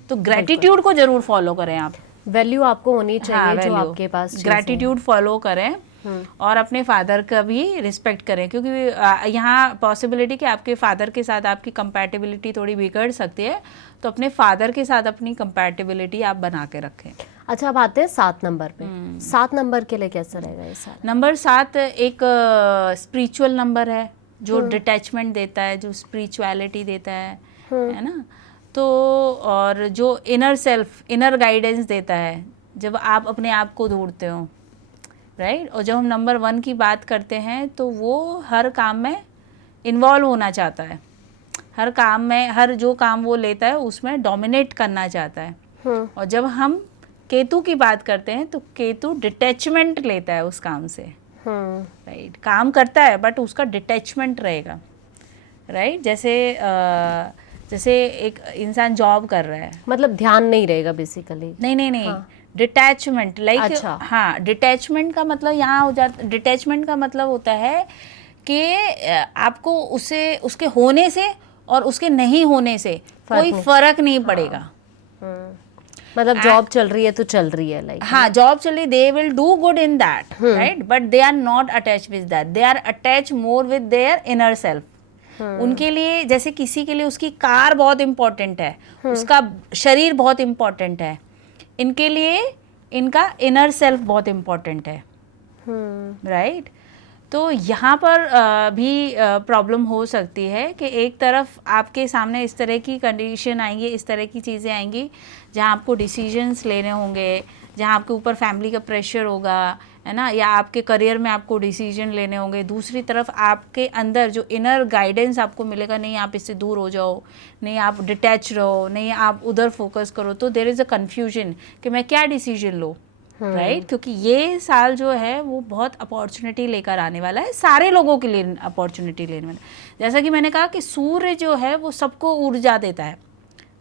तो ग्रेटिट्यूड को जरूर फॉलो करें आप, वैल्यू आपको होनी चाहिए हाँ, जो value, आपके पास चीज़ें हैं। ग्रेटिट्यूड फॉलो करें और अपने फादर का भी रिस्पेक्ट करें, क्योंकि यहाँ पॉसिबिलिटी कि आपके फादर के साथ आपकी कंपैटिबिलिटी थोड़ी बिगड़ सकती है, तो अपने फादर के साथ अपनी कंपैटिबिलिटी आप बना के रखें। अच्छा, अब आते हैं 7 नंबर पे। 7 नंबर के लिए कैसा रहेगा ये साल? नंबर 7 एक स्पिरिचुअल नंबर है जो डिटैचमेंट देता है, जो स्पिरिचुअलिटी देता है ना, तो और जो इनर सेल्फ, इनर गाइडेंस देता है जब आप अपने आप को ढूंढते हो, राइट। और जब हम नंबर 1 की बात करते हैं तो वो हर काम में इन्वॉल्व होना चाहता है, हर काम में, हर जो काम वो लेता है उसमें डोमिनेट करना चाहता है। और जब हम केतु की बात करते हैं तो केतु डिटैचमेंट लेता है उस काम से, राइट। काम करता है बट उसका डिटैचमेंट रहेगा, राइट। जैसे एक इंसान जॉब कर रहा है, मतलब ध्यान नहीं रहेगा बेसिकली। नहीं डिटैचमेंट, लाइक अच्छा। हाँ, डिटैचमेंट का मतलब यहाँ हो जाता, डिटैचमेंट का मतलब होता है कि आपको उसे, उसके होने से और उसके नहीं होने से कोई फर्क नहीं पड़ेगा। मतलब जॉब चल रही है तो चल रही है, लाइक हाँ, जॉब चल रही, they will do good in that, right, but they are not attach with that, they are attach more with their inner self. उनके लिए, जैसे किसी के लिए उसकी कार बहुत इंपॉर्टेंट है, उसका शरीर बहुत इंपॉर्टेंट है, इनके लिए इनका इनर सेल्फ बहुत इंपॉर्टेंट है, राइट। तो यहाँ पर भी प्रॉब्लम हो सकती है कि एक तरफ आपके सामने इस तरह की कंडीशन आएंगी, इस तरह की चीज़ें आएंगी जहाँ आपको डिसीजंस लेने होंगे, जहाँ आपके ऊपर फैमिली का प्रेशर होगा, है ना, या आपके करियर में आपको डिसीजन लेने होंगे। दूसरी तरफ आपके अंदर जो इनर गाइडेंस आपको मिलेगा, नहीं आप इससे दूर हो जाओ, नहीं आप डिटैच रहो, नहीं आप उधर फोकस करो, तो देयर इज़ अ कन्फ्यूजन कि मैं क्या डिसीजन लूँ, राइट। क्योंकि ये साल जो है वो बहुत अपॉर्चुनिटी लेकर आने वाला है, सारे लोगों के लिए अपॉर्चुनिटी लेने वाला है। जैसा कि मैंने कहा कि सूर्य जो है वो सबको ऊर्जा देता है,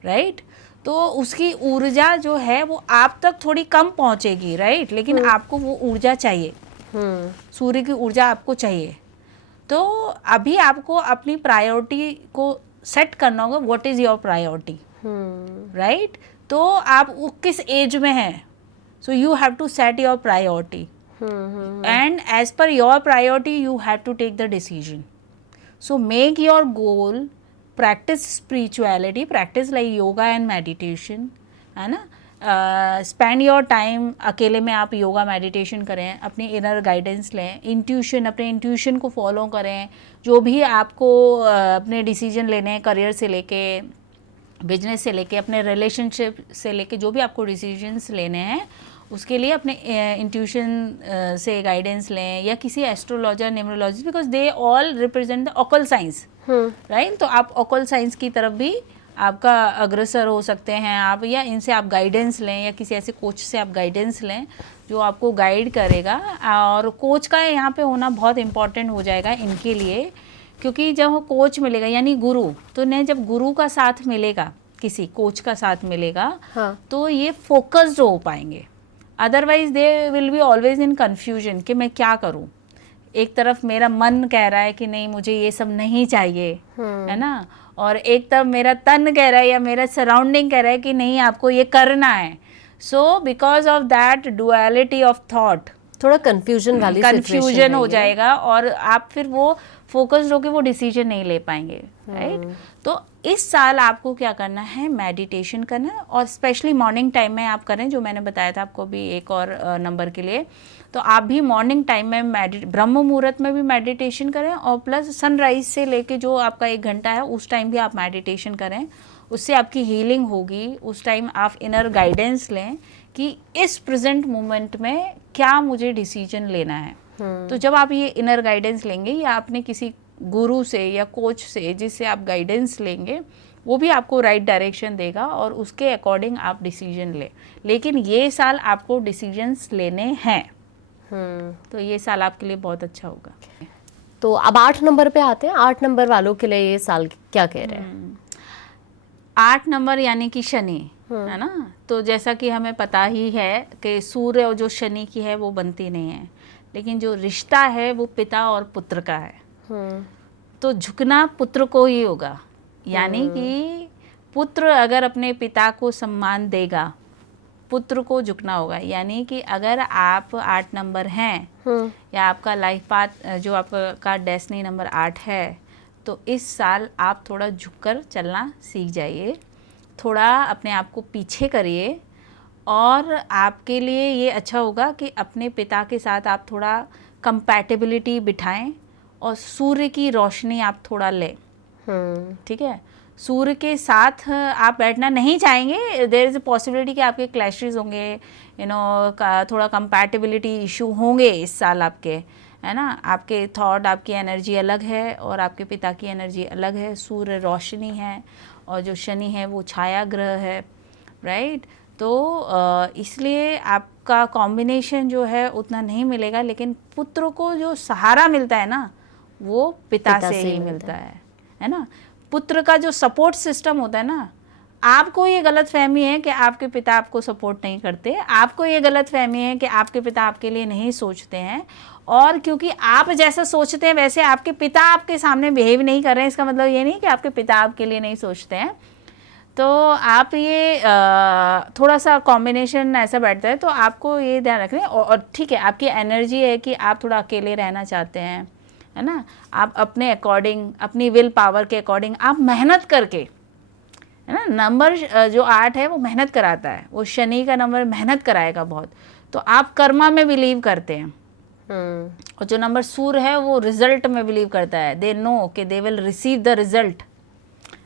राइट। तो उसकी ऊर्जा जो है वो आप तक थोड़ी कम पहुंचेगी, राइट, लेकिन आपको वो ऊर्जा चाहिए, सूर्य की ऊर्जा आपको चाहिए। तो अभी आपको अपनी प्रायोरिटी को सेट करना होगा, what is your priority, right. तो आप वो किस एज में हैं, so you have to set your priority and as per your priority you have to take the decision. So make your goal, practice spirituality, practice like yoga and meditation, है ना। Spend your time, अकेले में आप yoga meditation करें, अपनी inner guidance लें, intuition, अपने intuition को फॉलो करें, जो भी आपको अपने डिसीजन लेने हैं, करियर से लेके, बिजनेस से लेके, अपने रिलेशनशिप से लेके, जो भी आपको डिसीजंस लेने हैं उसके लिए अपने इंट्यूशन से गाइडेंस लें, या किसी astrologer, numerologist, because they all represent the occult science, right. तो आप ऑकल साइंस की तरफ भी आपका अग्रसर हो सकते हैं आप, या इनसे आप गाइडेंस लें, या किसी ऐसे कोच से आप गाइडेंस लें जो आपको गाइड करेगा। और कोच का यहाँ पे होना बहुत इम्पॉर्टेंट हो जाएगा इनके लिए, क्योंकि जब कोच मिलेगा यानी गुरु, तो नहीं, जब गुरु का साथ मिलेगा, किसी कोच का साथ मिलेगा, हाँ। तो ये फोकस्ड हो पाएंगे। Otherwise they will be always in confusion कि मैं क्या करूं। एक तरफ मेरा मन कह रहा है कि नहीं मुझे ये सब नहीं चाहिए, है ना, और एक तरफ मेरा तन कह रहा है या मेरा सराउंडिंग कह रहा है कि नहीं आपको ये करना है। So because of that duality of thought, थोड़ा कंफ्यूजन वाली कंफ्यूजन हो जाएगा और आप फिर वो फोकस्ड होकर वो डिसीजन नहीं ले पाएंगे, राइट। तो इस साल आपको क्या करना है, मेडिटेशन करना है, और स्पेशली मॉर्निंग टाइम में आप करें, जो मैंने बताया था आपको भी एक और नंबर के लिए। तो आप भी मॉर्निंग टाइम में ब्रह्म मुहूर्त में भी मेडिटेशन करें, और प्लस सनराइज से लेके जो आपका 1 घंटा है उस टाइम भी आप मेडिटेशन करें, उससे आपकी हीलिंग होगी। उस टाइम आप इनर गाइडेंस लें कि इस प्रेजेंट मोमेंट में क्या मुझे डिसीजन लेना है, तो जब आप ये इनर गाइडेंस लेंगे या अपने किसी गुरु से या कोच से जिससे आप गाइडेंस लेंगे, वो भी आपको राइट डायरेक्शन देगा और उसके अकॉर्डिंग आप डिसीजन ले। लेकिन ये साल आपको डिसीजंस लेने हैं, तो ये साल आपके लिए बहुत अच्छा होगा। तो अब 8 नंबर पे आते हैं। 8 नंबर वालों के लिए ये साल क्या कह रहे हैं? 8 नंबर यानी कि शनि, है ना। तो जैसा कि हमें पता ही है कि सूर्य और जो शनि की है वो बनती नहीं है, लेकिन जो रिश्ता है वो पिता और पुत्र का है। तो झुकना पुत्र को ही होगा, यानी कि पुत्र अगर अपने पिता को सम्मान देगा, पुत्र को झुकना होगा। यानी कि अगर आप 8 नंबर हैं या आपका लाइफ पाथ जो आपका डेस्टिनी नंबर 8 है, तो इस साल आप थोड़ा झुककर चलना सीख जाइए, थोड़ा अपने आप को पीछे करिए। और आपके लिए ये अच्छा होगा कि अपने पिता के साथ आप थोड़ा कंपैटिबिलिटी बिठाएं और सूर्य की रोशनी आप थोड़ा लें। ठीक है, सूर्य के साथ आप बैठना नहीं चाहेंगे, देयर इज़ अ पॉसिबिलिटी कि आपके क्लैशेस होंगे, थोड़ा कंपैटिबिलिटी इशू होंगे इस साल आपके, है ना। आपके थॉट, आपकी एनर्जी अलग है और आपके पिता की एनर्जी अलग है। सूर्य रोशनी है और जो शनि है वो छाया ग्रह है, राइट। तो इसलिए आपका कॉम्बिनेशन जो है उतना नहीं मिलेगा, लेकिन पुत्र को जो सहारा मिलता है ना वो पिता से ही मिलता है ना। पुत्र का जो सपोर्ट सिस्टम होता है ना, आपको ये गलत फहमी है कि आपके पिता आपको सपोर्ट नहीं करते, आपको ये गलत फहमी है कि आपके पिता आपके लिए नहीं सोचते हैं, और क्योंकि आप जैसा सोचते हैं वैसे आपके पिता आपके सामने बिहेव नहीं कर रहे हैं, इसका मतलब ये नहीं कि आपके पिता आपके लिए नहीं सोचते हैं। तो आप ये थोड़ा सा कॉम्बिनेशन ऐसा बैठता है, तो आपको ये ध्यान रखना है। और ठीक है, आपकी एनर्जी है कि आप थोड़ा अकेले रहना चाहते हैं, है ना। आप अपने अकॉर्डिंग, अपनी विल पावर के अकॉर्डिंग आप मेहनत करके, है ना। नंबर जो 8 है वो मेहनत कराता है, वो शनि का नंबर मेहनत कराएगा बहुत। तो आप कर्मा में बिलीव करते हैं, और जो नंबर सूर्य है वो रिजल्ट में बिलीव करता है। दे नो कि they will receive the result,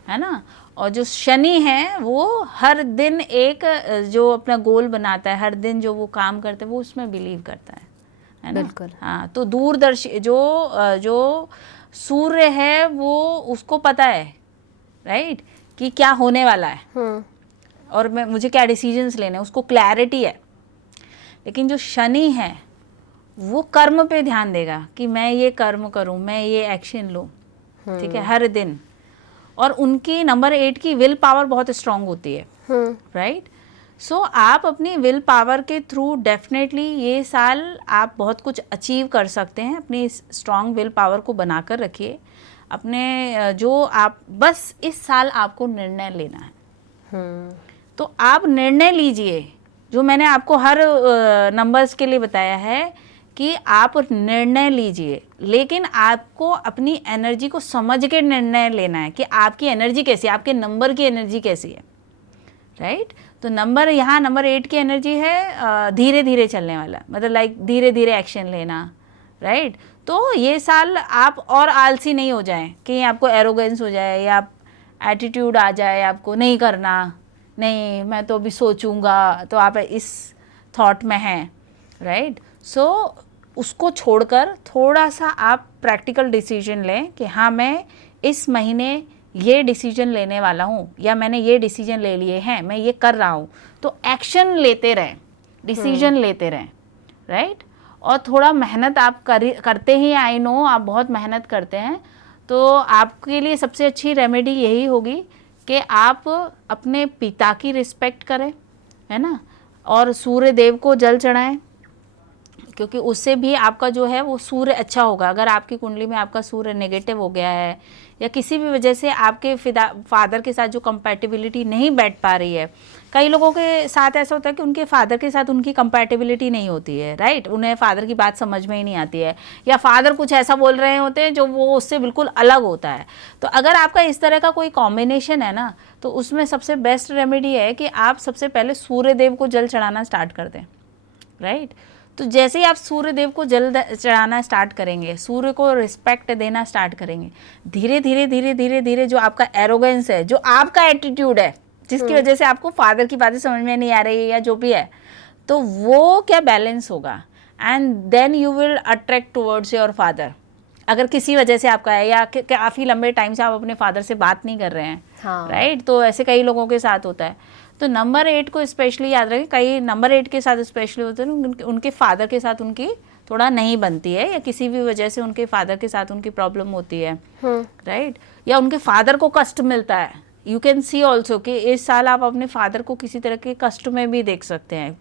है ना। और जो शनि है वो हर दिन एक जो अपना गोल बनाता है, हर दिन जो वो काम करता है वो उसमें बिलीव करता है ना। बिल्कुल। हाँ, तो दूरदर्शी जो सूर्य है वो उसको पता है, राइट, कि क्या होने वाला है और मुझे क्या डिसीजंस लेने हैं, उसको क्लैरिटी है। लेकिन जो शनि है वो कर्म पे ध्यान देगा कि मैं ये कर्म करूं, मैं ये एक्शन लूं, ठीक है, हर दिन। और उनकी नंबर 8 की विल पावर बहुत स्ट्रांग होती है, राइट। सो आप अपनी विल पावर के थ्रू डेफिनेटली ये साल आप बहुत कुछ अचीव कर सकते हैं। अपनी स्ट्रांग विल पावर को बनाकर रखिए अपने, जो आप बस इस साल आपको निर्णय लेना है। तो आप निर्णय लीजिए, जो मैंने आपको हर नंबर्स के लिए बताया है कि आप निर्णय लीजिए, लेकिन आपको अपनी एनर्जी को समझ के निर्णय लेना है कि आपकी एनर्जी कैसी है, आपके नंबर की एनर्जी कैसी है, राइट। तो नंबर यहाँ नंबर 8 की एनर्जी है धीरे धीरे चलने वाला, मतलब लाइक धीरे धीरे एक्शन लेना, राइट। तो ये साल आप और आलसी नहीं हो जाएं कि आपको एरोगेंस हो जाए या एटीट्यूड आ जाए, आपको नहीं करना, नहीं मैं तो अभी सोचूंगा, तो आप इस थॉट में हैं, राइट। सो उसको छोड़कर थोड़ा सा आप प्रैक्टिकल डिसीजन लें कि हाँ मैं इस महीने ये डिसीजन लेने वाला हूँ, या मैंने ये डिसीजन ले लिए हैं, मैं ये कर रहा हूँ। तो एक्शन लेते रहें, डिसीजन लेते रहें, राइट। और थोड़ा मेहनत आप करते ही, आई नो आप बहुत मेहनत करते हैं, तो आपके लिए सबसे अच्छी रेमेडी यही होगी कि आप अपने पिता की रिस्पेक्ट करें, है ना, और सूर्य देव को जल चढ़ाएं, क्योंकि उससे भी आपका जो है वो सूर्य अच्छा होगा। अगर आपकी कुंडली में आपका सूर्य नेगेटिव हो गया है या किसी भी वजह से आपके फादर के साथ जो कंपैटिबिलिटी नहीं बैठ पा रही है, कई लोगों के साथ ऐसा होता है कि उनके फादर के साथ उनकी कंपैटिबिलिटी नहीं होती है, राइट, उन्हें फादर की बात समझ में ही नहीं आती है, या फादर कुछ ऐसा बोल रहे होते हैं जो वो उससे बिल्कुल अलग होता है। तो अगर आपका इस तरह का कोई कॉम्बिनेशन है ना, तो उसमें सबसे बेस्ट रेमेडी है कि आप सबसे पहले सूर्य देव को जल चढ़ाना स्टार्ट कर दें, राइट। तो जैसे ही आप सूर्य देव को जल चढ़ाना स्टार्ट करेंगे, सूर्य को रिस्पेक्ट देना स्टार्ट करेंगे, धीरे धीरे धीरे धीरे धीरे जो आपका एरोगेंस है, जो आपका एटीट्यूड है, जिसकी वजह से आपको फादर की बातें समझ में नहीं आ रही है या जो भी है, तो वो क्या बैलेंस होगा। And then you will attract towards your father. अगर किसी वजह से आपका है या काफ़ी लंबे टाइम से आप अपने फादर से बात नहीं कर रहे हैं, हाँ। राइट, तो ऐसे कई लोगों के साथ होता है। तो नंबर 8 को स्पेशली याद रखें, कई नंबर 8 के साथ स्पेशली होते हैं उनके फादर के साथ उनकी थोड़ा नहीं बनती है, या किसी भी वजह से उनके फादर के साथ उनकी प्रॉब्लम होती है, राइट, या उनके फादर को कष्ट मिलता है। यू कैन सी ऑल्सो कि इस साल आप अपने फादर को किसी तरह के कष्ट में भी देख सकते हैं,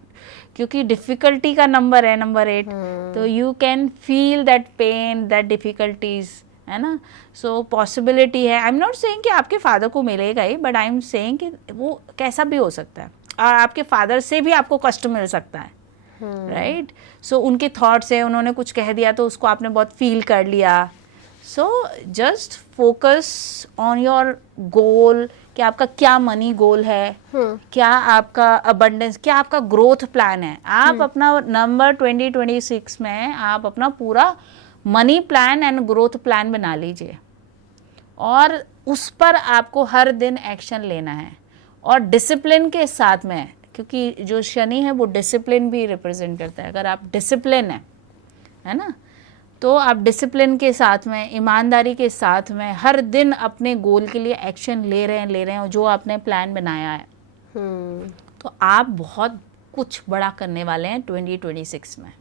क्योंकि डिफ़िकल्टी का नंबर है नंबर 8, तो you can feel that pain, that difficulties, है ना। सो पॉसिबिलिटी है, आई एम नॉट सेइंग कि आपके फादर को मिलेगा ही, बट आई एम सेइंग कि वो कैसा भी हो सकता है, और आपके फादर से भी आपको कष्ट मिल सकता है, राइट। सो उनके थॉट्स है, उन्होंने कुछ कह दिया तो उसको आपने बहुत फील कर लिया। So just focus on your goal, कि आपका क्या मनी गोल है, क्या आपका अबंडेंस, क्या आपका ग्रोथ प्लान है। आप अपना नंबर 2026 में आप अपना पूरा money plan and growth plan बना लीजिए, और उस पर आपको हर दिन एक्शन लेना है, और डिसिप्लिन के साथ में, क्योंकि जो शनि है वो डिसिप्लिन भी रिप्रेजेंट करता है। अगर आप डिसिप्लिन है ना, तो आप डिसिप्लिन के साथ में, ईमानदारी के साथ में हर दिन अपने गोल के लिए एक्शन ले रहे हैं, जो आपने प्लान बनाया है, तो आप बहुत कुछ बड़ा करने वाले हैं 2026 में।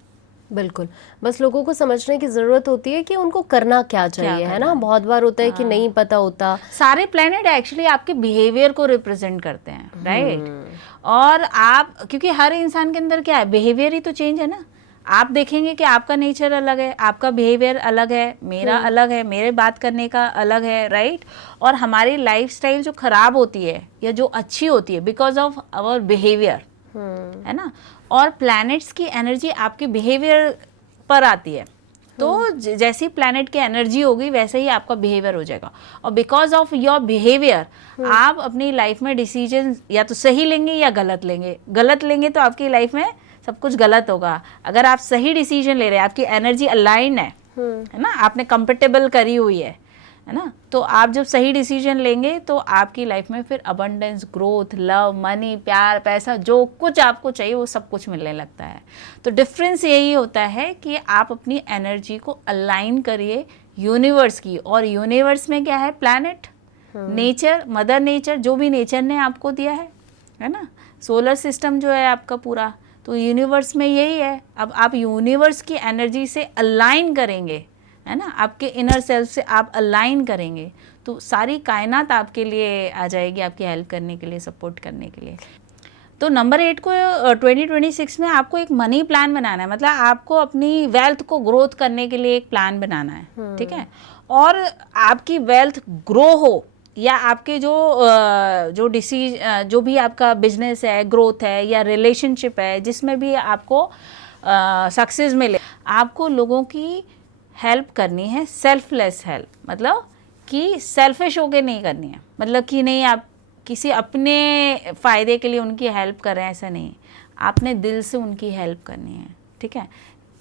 बिल्कुल, बस लोगों को समझने की ज़रूरत होती है कि उनको करना क्या चाहिए, है ना। बहुत बार होता है कि नहीं पता होता। सारे प्लैनेट एक्चुअली आपके बिहेवियर को रिप्रेजेंट करते हैं, राइट। और आप, क्योंकि हर इंसान के अंदर क्या है, बिहेवियर ही तो चेंज है ना। आप देखेंगे कि आपका नेचर अलग है, आपका बिहेवियर अलग है, मेरा अलग है, मेरे बात करने का अलग है, राइट। और हमारी लाइफस्टाइल जो खराब होती है या जो अच्छी होती है बिकॉज ऑफ आवर बिहेवियर, है ना। और प्लैनेट्स की एनर्जी आपके बिहेवियर पर आती है, तो जैसी प्लैनेट की एनर्जी होगी वैसे ही आपका बिहेवियर हो जाएगा। और बिकॉज ऑफ योर बिहेवियर आप अपनी लाइफ में डिसीजन या तो सही लेंगे या गलत लेंगे। गलत लेंगे तो आपकी लाइफ में सब कुछ गलत होगा। अगर आप सही डिसीजन ले रहे हैं, आपकी एनर्जी अलाइन है ना, आपने कंफर्टेबल करी हुई है ना, तो आप जब सही डिसीजन लेंगे तो आपकी लाइफ में फिर अबंडेंस, ग्रोथ, लव, मनी, प्यार, पैसा, जो कुछ आपको चाहिए वो सब कुछ मिलने लगता है। तो डिफरेंस यही होता है कि आप अपनी एनर्जी को अलाइन करिए यूनिवर्स की, और यूनिवर्स में क्या है, प्लैनेट, नेचर, मदर नेचर, जो भी नेचर ने आपको दिया है ना, सोलर सिस्टम जो है आपका पूरा, तो यूनिवर्स में यही है। अब आप यूनिवर्स की एनर्जी से अलाइन करेंगे, है ना, आपके इनर सेल्फ से आप अलाइन करेंगे, तो सारी कायनात आपके लिए आ जाएगी, आपकी हेल्प करने के लिए, सपोर्ट करने के लिए। तो नंबर 8 को 2026 में आपको एक मनी प्लान बनाना है, मतलब आपको अपनी वेल्थ को ग्रोथ करने के लिए एक प्लान बनाना है, ठीक है। और आपकी वेल्थ ग्रो हो, या आपके जो भी आपका बिजनेस है, ग्रोथ है, या रिलेशनशिप है, जिसमें भी आपको सक्सेस मिले, आपको लोगों की हेल्प करनी है, सेल्फलेस हेल्प, मतलब कि सेल्फिश होके नहीं करनी है, मतलब कि नहीं आप किसी अपने फ़ायदे के लिए उनकी हेल्प कर रहे हैं, ऐसा नहीं, आपने दिल से उनकी हेल्प करनी है, ठीक है।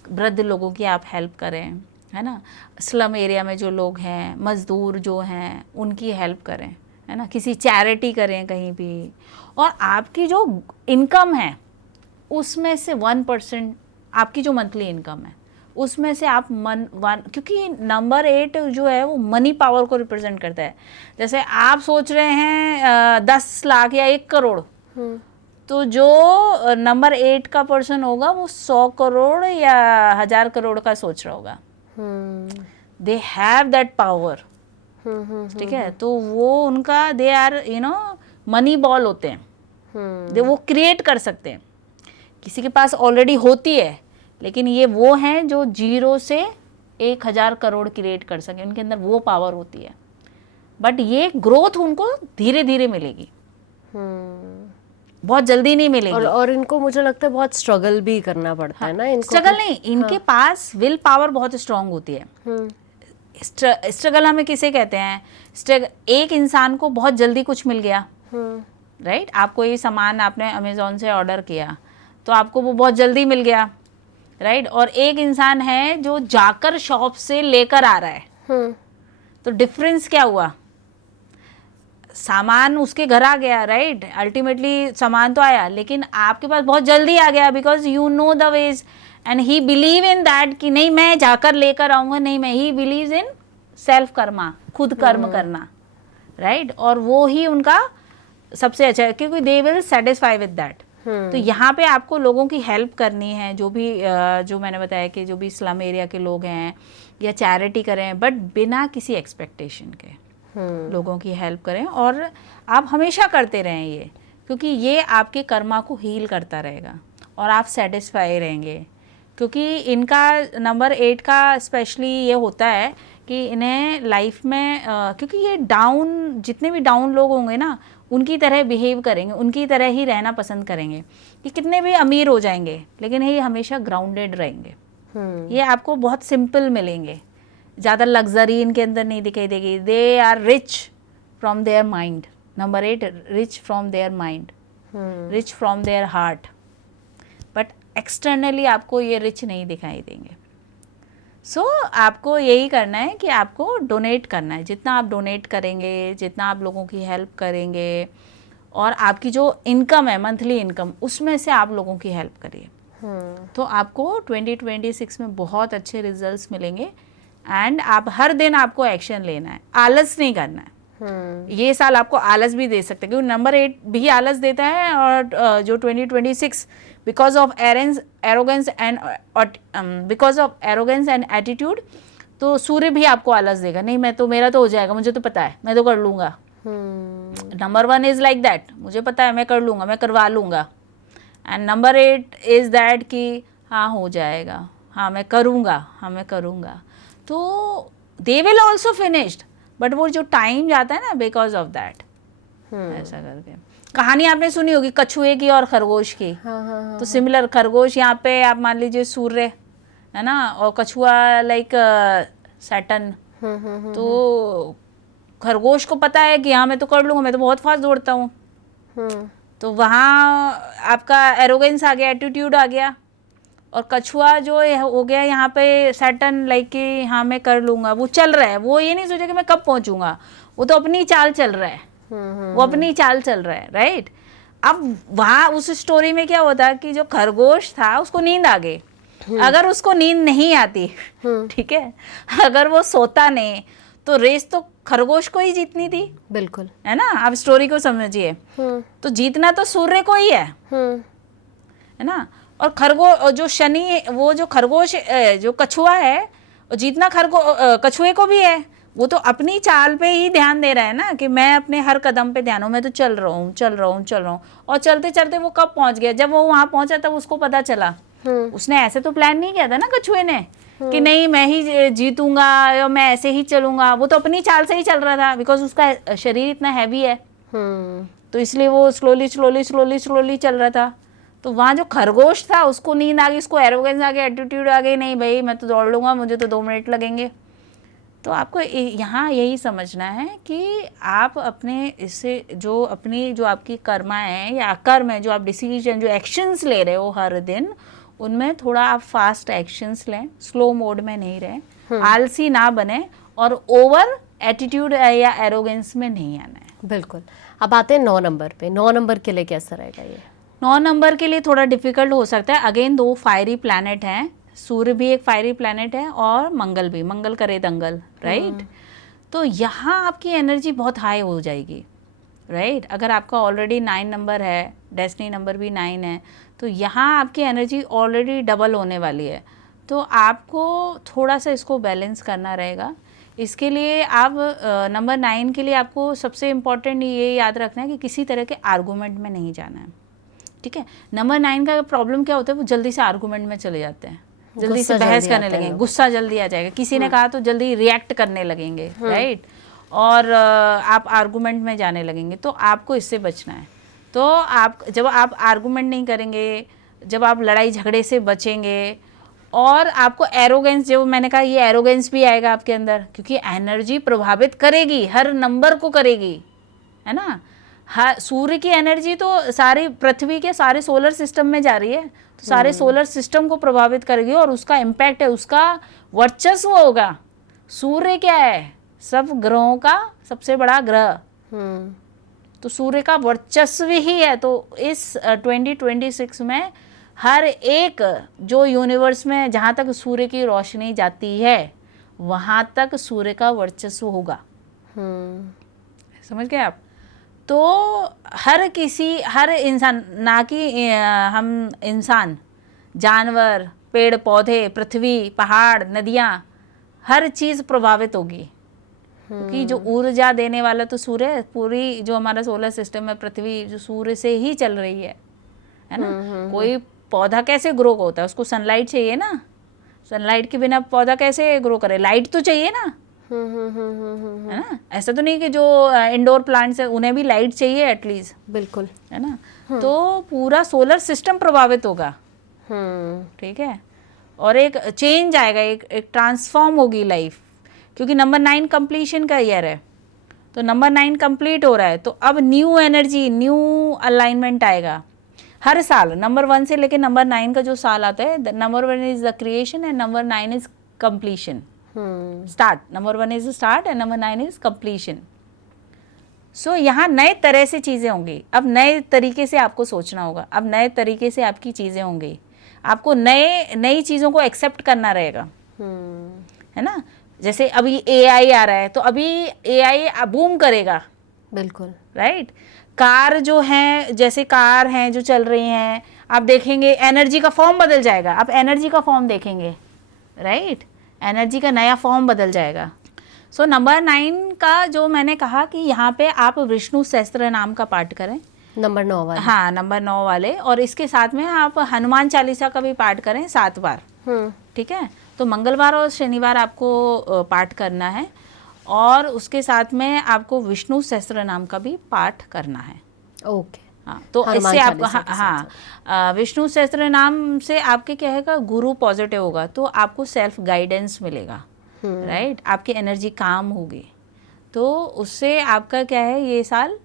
वृद्ध लोगों की आप हेल्प करें, है ना, स्लम एरिया में जो लोग हैं, मज़दूर जो हैं, उनकी हेल्प करें, है ना, किसी चैरिटी करें कहीं भी। और आपकी जो इनकम है उसमें से 1%, आपकी जो मंथली इनकम है उसमें से आप क्योंकि नंबर 8 जो है वो मनी पावर को रिप्रेजेंट करता है। जैसे आप सोच रहे हैं 10 लाख या 1 करोड़, तो जो नंबर 8 का पर्सन होगा वो 100 करोड़ या 1000 करोड़ का सोच रहा होगा। दे हैव दैट पावर, ठीक है। तो वो उनका, दे आर मनी बॉल होते हैं, दे वो क्रिएट कर सकते हैं। किसी के पास ऑलरेडी होती है, लेकिन ये वो हैं जो 0 से 1000 करोड़ क्रिएट कर सके, उनके अंदर वो पावर होती है। बट ये ग्रोथ उनको धीरे धीरे मिलेगी, बहुत जल्दी नहीं मिलेगी। और इनको मुझे लगता है बहुत स्ट्रगल भी करना पड़ता है ना इनको। स्ट्रगल नहीं, इनके पास विल पावर बहुत स्ट्रांग होती है। स्ट्रगल हमें किसे कहते हैं, एक इंसान को बहुत जल्दी कुछ मिल गया, राइट। आपको ये सामान आपने अमेजोन से ऑर्डर किया तो आपको वो बहुत जल्दी मिल गया, राइट। और एक इंसान है जो जाकर शॉप से लेकर आ रहा है, तो डिफरेंस क्या हुआ, सामान उसके घर आ गया, राइट। अल्टीमेटली सामान तो आया, लेकिन आपके पास बहुत जल्दी आ गया, because you know the ways and he believe in that कि नहीं मैं जाकर लेकर आऊंगा, नहीं मैं, ही बिलीव इन सेल्फ कर्मा, खुद कर्म करना, राइट और वो ही उनका सबसे अच्छा है, क्योंकि they will satisfy with that. तो यहाँ पे आपको लोगों की हेल्प करनी है, जो भी जो मैंने बताया कि जो भी स्लम एरिया के लोग हैं या चैरिटी करें, बट बिना किसी एक्सपेक्टेशन के लोगों की हेल्प करें, और आप हमेशा करते रहें ये, क्योंकि ये आपके कर्मा को हील करता रहेगा और आप सेटिस्फाई रहेंगे। क्योंकि इनका नंबर 8 का स्पेशली ये होता है कि इन्हें लाइफ में क्योंकि ये डाउन, जितने भी डाउन लोग होंगे ना उनकी तरह बिहेव करेंगे, उनकी तरह ही रहना पसंद करेंगे। ये कितने भी अमीर हो जाएंगे लेकिन ये हमेशा ग्राउंडेड रहेंगे। ये आपको बहुत सिंपल मिलेंगे, ज़्यादा लग्जरी इनके अंदर नहीं दिखाई देगी। They are rich from their mind, number 8 rich from their mind, rich from their heart, but externally आपको ये रिच नहीं दिखाई देंगे। सो आपको यही करना है कि आपको डोनेट करना है, जितना आप डोनेट करेंगे, जितना आप लोगों की हेल्प करेंगे, और आपकी जो इनकम है मंथली इनकम, उसमें से आप लोगों की हेल्प करिए, तो आपको 2026 में बहुत अच्छे रिजल्ट्स मिलेंगे। एंड आप हर दिन आपको एक्शन लेना है, आलस नहीं करना है। ये साल आपको आलस भी दे सकते हैं, क्योंकि नंबर 8 भी आलस देता है, और जो 2026 because of arrogance and because of arrogance and attitude, तो सूर्य भी आपको आलस देगा, नहीं मैं तो, मेरा तो हो जाएगा, मुझे तो पता है, मैं तो कर लूँगा। नंबर 1 इज़ लाइक दैट, मुझे पता है मैं कर लूँगा, मैं करवा लूँगा। एंड नंबर 8 इज़ दैट कि हाँ हो जाएगा, हाँ मैं करूँगा, हाँ मैं करूँगा। तो they will also finished, but वो जो टाइम जाता है ना बिकॉज ऑफ दैट, ऐसा करके। कहानी आपने सुनी होगी कछुए की और खरगोश की। तो सिमिलर, खरगोश यहाँ पे आप मान लीजिए सूर्य है ना, और कछुआ लाइक सैटर्न। तो खरगोश को पता है कि हाँ मैं तो कर लूँगा, मैं तो बहुत फास्ट दौड़ता हूँ। तो वहाँ आपका एरोगेंस आ गया, एटीट्यूड आ गया, और कछुआ जो हो गया यहाँ पे सैटर्न, लाइक कि हाँ मैं कर लूँगा, वो चल रहा है, वो ये नहीं सोचा कि मैं कब पहुँचूँगा, वो तो अपनी चाल चल रहा है, वो अपनी चाल चल रहा है, राइट। अब वहाँ उस स्टोरी में क्या होता कि जो खरगोश था उसको नींद आ गई। अगर उसको नींद नहीं आती, ठीक है, अगर वो सोता नहीं, तो रेस तो खरगोश को ही जीतनी थी, बिल्कुल, है ना। आप स्टोरी को समझिए, तो जीतना तो सूर्य को ही है ना। और खरगोश जो शनि, वो जो खरगोश जो कछुआ है, जीतना कछुए को भी है। वो तो अपनी चाल पे ही ध्यान दे रहा है ना, कि मैं अपने हर कदम पे ध्यान हूँ, मैं तो चल रहा हूँ, चल रहा हूँ, चल रहा हूँ। और चलते चलते वो कब पहुंच गया, जब वो वहां पहुंचा तब उसको पता चला। उसने ऐसे तो प्लान नहीं किया था ना कछुए ने, कि नहीं मैं ही जीतूंगा या मैं ऐसे ही चलूंगा। वो तो अपनी चाल से ही चल रहा था, बिकॉज उसका शरीर इतना हैवी है, तो इसलिए वो स्लोली स्लोली स्लोली स्लोली चल रहा था। तो वहाँ जो खरगोश था उसको नींद आ गई, उसको एरोगेंस आ गया, एटीट्यूड आ गई, नहीं भाई मैं तो दौड़ लूँगा, मुझे तो 2 मिनट लगेंगे। तो आपको यहाँ यही समझना है कि आप अपने इससे जो अपनी जो आपकी कर्मा है या अकर्म है, जो आप डिसीजन जो एक्शंस ले रहे हो हर दिन, उनमें थोड़ा आप फास्ट एक्शंस लें, स्लो मोड में नहीं रहें, आलसी ना बने, और ओवर एटीट्यूड या एरोगेंस में नहीं आना है। बिल्कुल। अब आते हैं 9 नंबर पे। 9 नंबर के लिए कैसा रहेगा ये? 9 नंबर के लिए थोड़ा डिफिकल्ट हो सकता है। अगेन 2 फायरी प्लैनेट हैं, सूर्य भी एक फायरी प्लैनेट है और मंगल भी, मंगल करे दंगल, राइट। तो यहाँ आपकी एनर्जी बहुत हाई हो जाएगी, राइट। अगर आपका ऑलरेडी 9 नंबर है, डेस्टिनी नंबर भी 9 है, तो यहाँ आपकी एनर्जी ऑलरेडी डबल होने वाली है। तो आपको थोड़ा सा इसको बैलेंस करना रहेगा। इसके लिए आप नंबर 9 के लिए आपको सबसे इम्पॉर्टेंट ये याद रखना है कि किसी तरह के आर्गूमेंट में नहीं जाना है, ठीक है। नंबर 9 का प्रॉब्लम क्या होता है, वो जल्दी से आर्गूमेंट में चले जाते हैं, जल्दी से बहस करने लगेंगे, गुस्सा जल्दी आ जाएगा, किसी ने कहा तो जल्दी रिएक्ट करने लगेंगे, राइट। और आप आर्गूमेंट में जाने लगेंगे, तो आपको इससे बचना है। तो आप जब आप आर्गूमेंट नहीं करेंगे, जब आप लड़ाई झगड़े से बचेंगे, और आपको एरोगेंस, जो मैंने कहा ये एरोगेंस भी आएगा आपके अंदर, क्योंकि एनर्जी प्रभावित करेगी, हर नंबर को करेगी, है ना। हाँ, सूर्य की एनर्जी तो सारी पृथ्वी के सारे सोलर सिस्टम में जा रही है, तो सारे सोलर सिस्टम को प्रभावित करेगी, और उसका इम्पैक्ट है, उसका वर्चस्व होगा। सूर्य क्या है, सब ग्रहों का सबसे बड़ा ग्रह, तो सूर्य का वर्चस्व ही है। तो इस 2026 में हर एक जो यूनिवर्स में जहाँ तक सूर्य की रोशनी जाती है वहाँ तक सूर्य का वर्चस्व होगा। समझ गए आप? तो हर इंसान, ना कि हम इंसान, जानवर, पेड़ पौधे, पृथ्वी, पहाड़, नदियाँ, हर चीज़ प्रभावित होगी, क्योंकि जो ऊर्जा देने वाला तो सूर्य है। पूरी जो हमारा सोलर सिस्टम है, पृथ्वी जो सूर्य से ही चल रही है ना। कोई पौधा कैसे ग्रो होता है? उसको सनलाइट चाहिए ना। सनलाइट के बिना पौधा कैसे ग्रो करे? लाइट तो चाहिए ना, है ना। ऐसा तो नहीं कि जो इंडोर प्लांट्स है उन्हें भी लाइट चाहिए एटलीस्ट, बिल्कुल, है ना। तो पूरा सोलर सिस्टम प्रभावित होगा, ठीक है। और एक चेंज आएगा, एक ट्रांसफॉर्म होगी लाइफ, क्योंकि नंबर 9 कंप्लीशन का ईयर है। तो नंबर 9 कंप्लीट हो रहा है, तो अब न्यू एनर्जी, न्यू अलाइनमेंट आएगा हर साल। नंबर 1 से लेकर नंबर 9 का जो साल आता है, number 1 is the creation and number 9 is completion, start. Number 1 is start and number 9 is completion. So यहाँ नए तरह से चीज़ें होंगी। अब नए तरीके से आपको सोचना होगा, अब नए तरीके से आपकी चीज़ें होंगी, आपको नई चीज़ों को एक्सेप्ट करना रहेगा, है ना। जैसे अभी AI आ रहा है, तो अभी AI बूम करेगा, बिल्कुल, राइट। कार जो हैं, जैसे कार हैं जो चल रही हैं, आप देखेंगे एनर्जी का फॉर्म बदल जाएगा। आप एनर्जी का फॉर्म देखेंगे, राइट। एनर्जी का नया फॉर्म बदल जाएगा। सो नंबर 9 का जो मैंने कहा कि यहाँ पे आप विष्णु सहस्त्र नाम का पाठ करें, नंबर 9 वाले। हाँ, नंबर 9 वाले, और इसके साथ में आप हनुमान चालीसा का भी पाठ करें 7 बार, ठीक है। तो मंगलवार और शनिवार आपको पाठ करना है, और उसके साथ में आपको विष्णु सहस्त्र नाम का भी पाठ करना है। ओके, हाँ, तो इससे आपको विष्णु सहस्त्र नाम से आपके क्या है, गुरु पॉजिटिव होगा, तो आपको सेल्फ गाइडेंस मिलेगा, राइट। आपकी एनर्जी काम होगी, तो उससे आपका क्या है, ये साल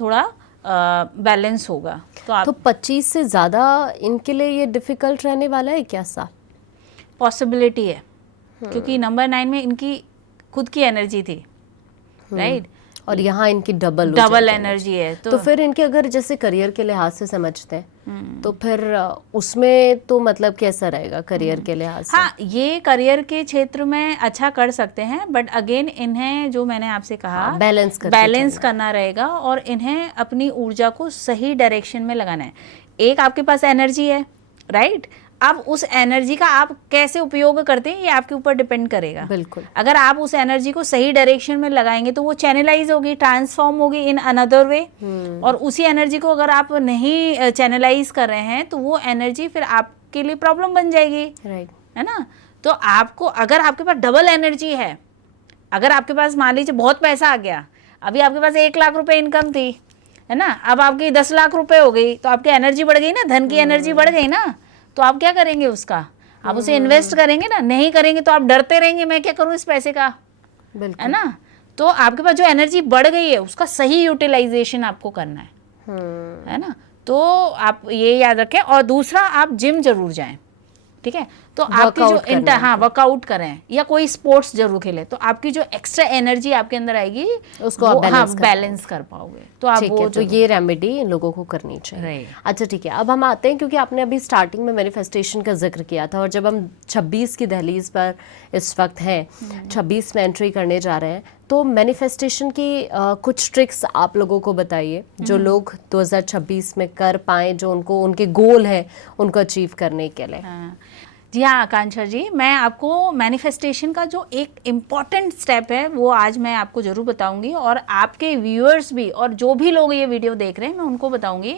थोड़ा बैलेंस होगा। तो आप 25 से ज़्यादा इनके लिए ये डिफ़िकल्ट रहने वाला है क्या साल? पॉसिबिलिटी है, क्योंकि नंबर 9 में इनकी खुद की एनर्जी थी, राइट, और यहाँ इनकी डबल एनर्जी है। तो फिर इनके अगर जैसे करियर के लिहाज से समझते हैं, तो फिर उसमें तो मतलब कैसा रहेगा करियर के लिहाज से? हाँ, ये करियर के क्षेत्र में अच्छा कर सकते हैं, बट अगेन इन्हें जो मैंने आपसे कहा, बैलेंस करना रहेगा, और इन्हें अपनी ऊर्जा को सही डायरेक्शन में लगाना है। एक आपके पास एनर्जी है, राइट। अब उस एनर्जी का आप कैसे उपयोग करते हैं, ये आपके ऊपर डिपेंड करेगा। बिल्कुल। अगर आप उस एनर्जी को सही डायरेक्शन में लगाएंगे तो वो चैनलाइज होगी, ट्रांसफॉर्म होगी इन अनदर वे। और उसी एनर्जी को अगर आप नहीं चैनलाइज कर रहे हैं तो वो एनर्जी फिर आपके लिए प्रॉब्लम बन जाएगी, राइट, है ना। तो आपको, अगर आपके पास डबल एनर्जी है, अगर आपके पास मान लीजिए बहुत पैसा आ गया, अभी आपके पास 1 लाख रुपए इनकम थी, है ना, अब आपकी 10 लाख रुपए हो गई, तो आपकी एनर्जी बढ़ गई ना, धन की एनर्जी बढ़ गई ना। तो आप क्या करेंगे उसका? आप उसे इन्वेस्ट करेंगे ना। नहीं करेंगे तो आप डरते रहेंगे, मैं क्या करूं इस पैसे का, है ना। तो आपके पास जो एनर्जी बढ़ गई है उसका सही यूटिलाइजेशन आपको करना है ना। तो आप ये याद रखें। और दूसरा, आप जिम जरूर जाएं, ठीक है। तो आपकी जो वर्कआउट करें या कोई स्पोर्ट्स जरूर खेलें, तो आपकी जो एक्स्ट्रा एनर्जी आपके अंदर आएगी उसको आप बैलेंस कर पाओगे। तो आप वो, तो ये रेमेडी इन लोगों को करनी चाहिए। अच्छा, ठीक है। अब हम आते हैं, क्योंकि आपने अभी स्टार्टिंग में मैनिफेस्टेशन का जिक्र किया था, और जब हम 26 की दहलीज पर इस वक्त हैं, 26 में एंट्री करने जा रहे हैं, तो मैनिफेस्टेशन की कुछ ट्रिक्स आप लोगों को बताइए, जो लोग 2026 में कर पाएं, जो उनके गोल है उनको अचीव करने के लिए। जी हाँ आकांक्षा जी, मैं आपको मैनिफेस्टेशन का जो एक इम्पॉर्टेंट स्टेप है वो आज मैं आपको ज़रूर बताऊंगी, और आपके व्यूअर्स भी, और जो भी लोग ये वीडियो देख रहे हैं, मैं उनको बताऊंगी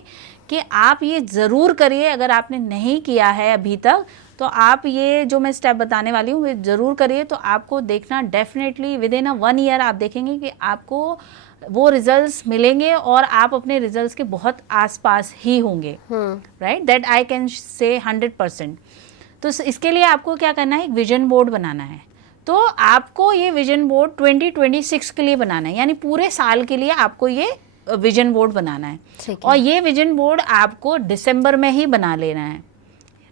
कि आप ये ज़रूर करिए। अगर आपने नहीं किया है अभी तक, तो आप ये जो मैं स्टेप बताने वाली हूँ ये ज़रूर करिए। तो आपको देखना डेफिनेटली विद इन 1 ईयर आप देखेंगे कि आपको वो रिजल्ट्स मिलेंगे, और आप अपने रिजल्ट्स के बहुत आसपास ही होंगे, right. That I can say 100%। तो इसके लिए आपको क्या करना है, एक विजन बोर्ड बनाना है। तो आपको ये विजन बोर्ड 2026 के लिए बनाना है, यानी पूरे साल के लिए आपको ये विजन बोर्ड बनाना है। और ये विजन बोर्ड आपको दिसंबर में ही बना लेना है,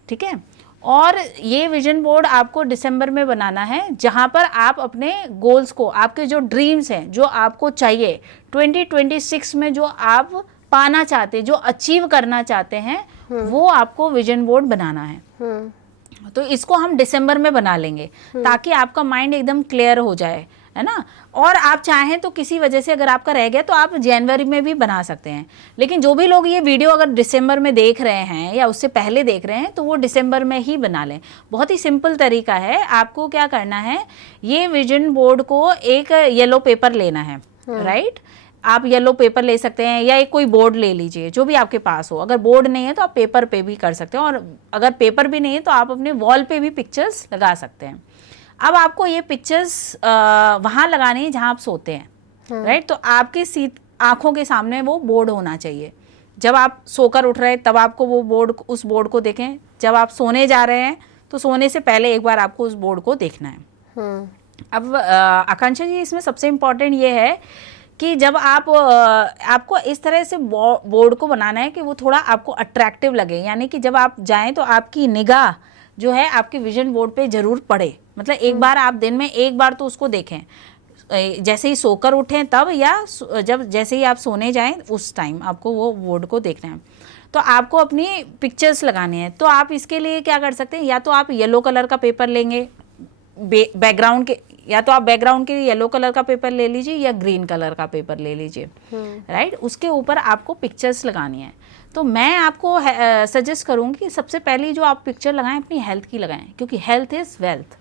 ठीक है। और ये विजन बोर्ड आपको दिसंबर में बनाना है, जहाँ पर आप अपने गोल्स को, आपके जो ड्रीम्स हैं, जो आपको चाहिए 2026 में, जो आप पाना चाहते हैं, जो अचीव करना चाहते हैं, वो आपको विजन बोर्ड बनाना है। तो इसको हम दिसंबर में बना लेंगे ताकि आपका माइंड एकदम क्लियर हो जाए, है ना। और आप चाहें तो किसी वजह से अगर आपका रह गया तो आप जनवरी में भी बना सकते हैं। लेकिन जो भी लोग ये वीडियो अगर दिसंबर में देख रहे हैं या उससे पहले देख रहे हैं तो वो दिसंबर में ही बना लें। बहुत ही सिंपल तरीका है। आपको क्या करना है, ये विजन बोर्ड को एक येलो पेपर लेना है, राइट। आप येलो पेपर ले सकते हैं या एक कोई बोर्ड ले लीजिए जो भी आपके पास हो। अगर बोर्ड नहीं है तो आप पेपर पे भी कर सकते हैं, और अगर पेपर भी नहीं है तो आप अपने वॉल पे भी पिक्चर्स लगा सकते हैं। अब आपको ये पिक्चर्स वहाँ लगाने हैं जहाँ आप सोते हैं, राइट। तो आपके आँखों के सामने वो बोर्ड होना चाहिए। जब आप सोकर उठ रहे हैं तब आपको वो बोर्ड, उस बोर्ड को देखें। जब आप सोने जा रहे हैं तो सोने से पहले एक बार आपको उस बोर्ड को देखना है। अब आकांक्षा जी, इसमें सबसे इम्पॉर्टेंट ये है कि जब आपको इस तरह से बोर्ड को बनाना है कि वो थोड़ा आपको अट्रैक्टिव लगे, यानी कि जब आप जाएं तो आपकी निगाह जो है आपके विजन बोर्ड पे जरूर पड़े। मतलब एक बार आप दिन में एक बार तो उसको देखें, जैसे ही सोकर उठें तब, या जैसे ही आप सोने जाएं उस टाइम आपको वो बोर्ड को देखना है। तो आपको अपनी पिक्चर्स लगानी है। तो आप इसके लिए क्या कर सकते हैं, या तो आप येलो कलर का पेपर लेंगे बैकग्राउंड के, या तो आप बैकग्राउंड के येलो कलर का पेपर ले लीजिए या ग्रीन कलर का पेपर ले लीजिए, राइट। उसके ऊपर आपको पिक्चर्स लगानी है। तो मैं आपको सजेस्ट करूँगी कि सबसे पहली जो आप पिक्चर लगाएं अपनी हेल्थ की लगाएं, क्योंकि हेल्थ इज़ वेल्थ,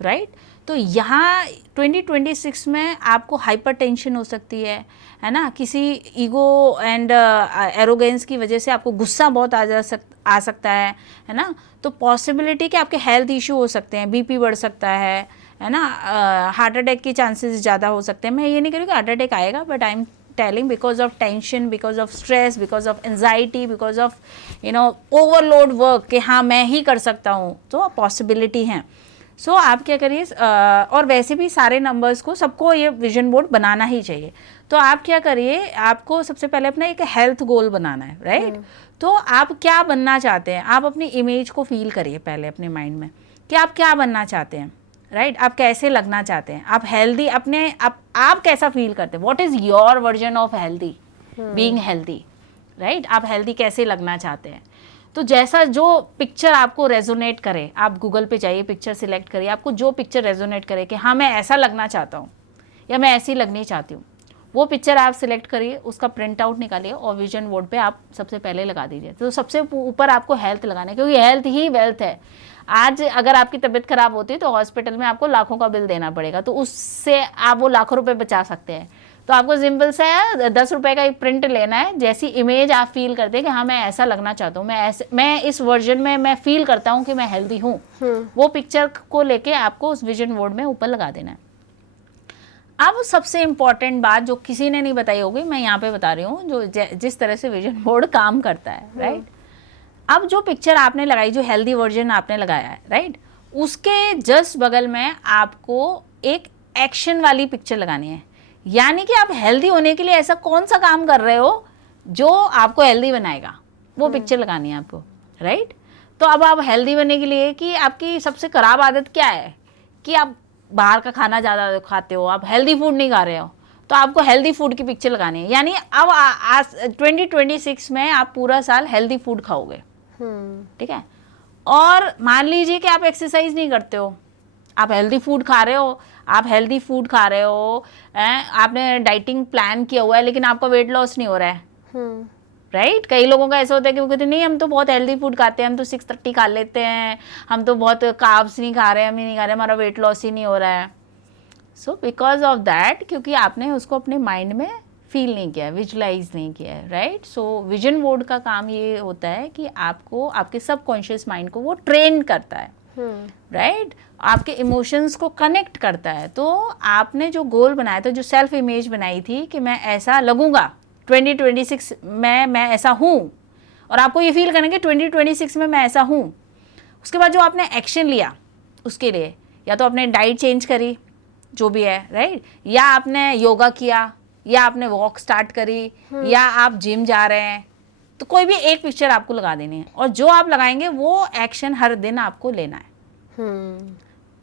राइट। तो यहाँ 2026 में आपको हाइपरटेंशन हो सकती है ना। किसी ईगो एंड एरोगेंस की वजह से आपको गुस्सा बहुत आ सकता है ना। तो पॉसिबिलिटी कि आपके हेल्थ इशू हो सकते हैं, बीपी बढ़ सकता है ना। हार्ट अटैक के चांसेस ज़्यादा हो सकते हैं। मैं ये नहीं कह रही कि हार्ट अटैक आएगा, but I am telling because of tension, because of stress, because of anxiety, because of overload work कि हाँ मैं ही कर सकता हूँ, तो पॉसिबिलिटी है। सो आप क्या करिए, और वैसे भी सारे नंबर्स को सबको ये विजन बोर्ड बनाना ही चाहिए। तो आप क्या करिए, आपको सबसे पहले अपना एक हेल्थ गोल बनाना है, राइट। तो आप क्या बनना चाहते हैं, आप अपनी इमेज को फील करिए पहले अपने माइंड में कि आप क्या बनना चाहते हैं, राइट। आप कैसे लगना चाहते हैं, आप हेल्दी अपने आप कैसा फील करते हैं, what is your version of healthy, being healthy, right. आप हेल्दी कैसे लगना चाहते हैं। तो जैसा जो पिक्चर आपको रेजोनेट करे, आप गूगल पे जाइए, पिक्चर सिलेक्ट करिए, आपको जो पिक्चर रेजोनेट करे कि हाँ मैं ऐसा लगना चाहता हूँ या मैं ऐसी लगनी चाहती हूँ, वो पिक्चर आप सिलेक्ट करिए, उसका प्रिंट आउट निकालिए और विजन बोर्ड पे आप सबसे पहले लगा दीजिए। तो सबसे ऊपर आपको हेल्थ लगाना है, क्योंकि हेल्थ ही वेल्थ है। आज अगर आपकी तबीयत खराब होती है तो हॉस्पिटल में आपको लाखों का बिल देना पड़ेगा, तो उससे आप वो लाखों रुपए बचा सकते हैं। तो आपको सिंपल सा है 10 रुपए का एक प्रिंट लेना है, जैसी इमेज आप फील करते हैं कि हाँ मैं ऐसा लगना चाहता हूँ, मैं इस वर्जन में मैं फील करता हूँ कि मैं हेल्दी हूँ, वो पिक्चर को लेके आपको उस विजन बोर्ड में ऊपर लगा देना है। अब सबसे इम्पॉर्टेंट बात जो किसी ने नहीं बताई होगी, मैं यहाँ पे बता रही हूँ, जो जिस तरह से विजन बोर्ड काम करता है, राइट। अब जो पिक्चर आपने लगाई, जो हेल्दी वर्जन आपने लगाया है, राइट, उसके जस्ट बगल में आपको एक एक्शन वाली पिक्चर लगानी है। यानी कि आप हेल्दी होने के लिए ऐसा कौन सा काम कर रहे हो जो आपको हेल्दी बनाएगा, वो पिक्चर लगानी है आपको, राइट। तो अब आप हेल्दी बनने के लिए, कि आपकी सबसे खराब आदत क्या है कि आप बाहर का खाना ज़्यादा खाते हो, आप हेल्दी फूड नहीं खा रहे हो, तो आपको हेल्दी फूड की पिक्चर लगानी है। यानी अब 2026 में आप पूरा साल हेल्दी फूड खाओगे, ठीक है। और मान लीजिए कि आप एक्सरसाइज नहीं करते हो, आप हेल्दी फूड खा रहे हो, आपने डाइटिंग प्लान किया हुआ है लेकिन आपका वेट लॉस नहीं हो रहा है, राइट। कई लोगों का ऐसा होता है कि वो कहते नहीं हम तो बहुत हेल्दी फूड खाते हैं, हम तो 630 खा लेते हैं, हम तो बहुत कार्ब्स नहीं खा रहे हैं, हम नहीं खा रहे, हमारा वेट लॉस ही नहीं हो रहा है। सो बिकॉज ऑफ दैट, क्योंकि आपने उसको अपने माइंड में फील नहीं किया, विजुलाइज नहीं किया है, राइट। सो विजन बोर्ड का काम ये होता है कि आपको आपके सबकॉन्शियस माइंड को वो ट्रेन करता है, राइट, आपके इमोशंस को कनेक्ट करता है। तो आपने जो गोल बनाया था, जो सेल्फ इमेज बनाई थी कि मैं ऐसा लगूंगा 2026 में, मैं ऐसा हूँ, और आपको ये फील करेंगे 2026 में मैं ऐसा हूँ। उसके बाद जो आपने एक्शन लिया उसके लिए, या तो आपने डाइट चेंज करी, जो भी है, राइट, या आपने योगा किया, या आपने वॉक स्टार्ट करी, या आप जिम जा रहे हैं, तो कोई भी एक पिक्चर आपको लगा देनी है। और जो आप लगाएंगे वो एक्शन हर दिन आपको लेना है।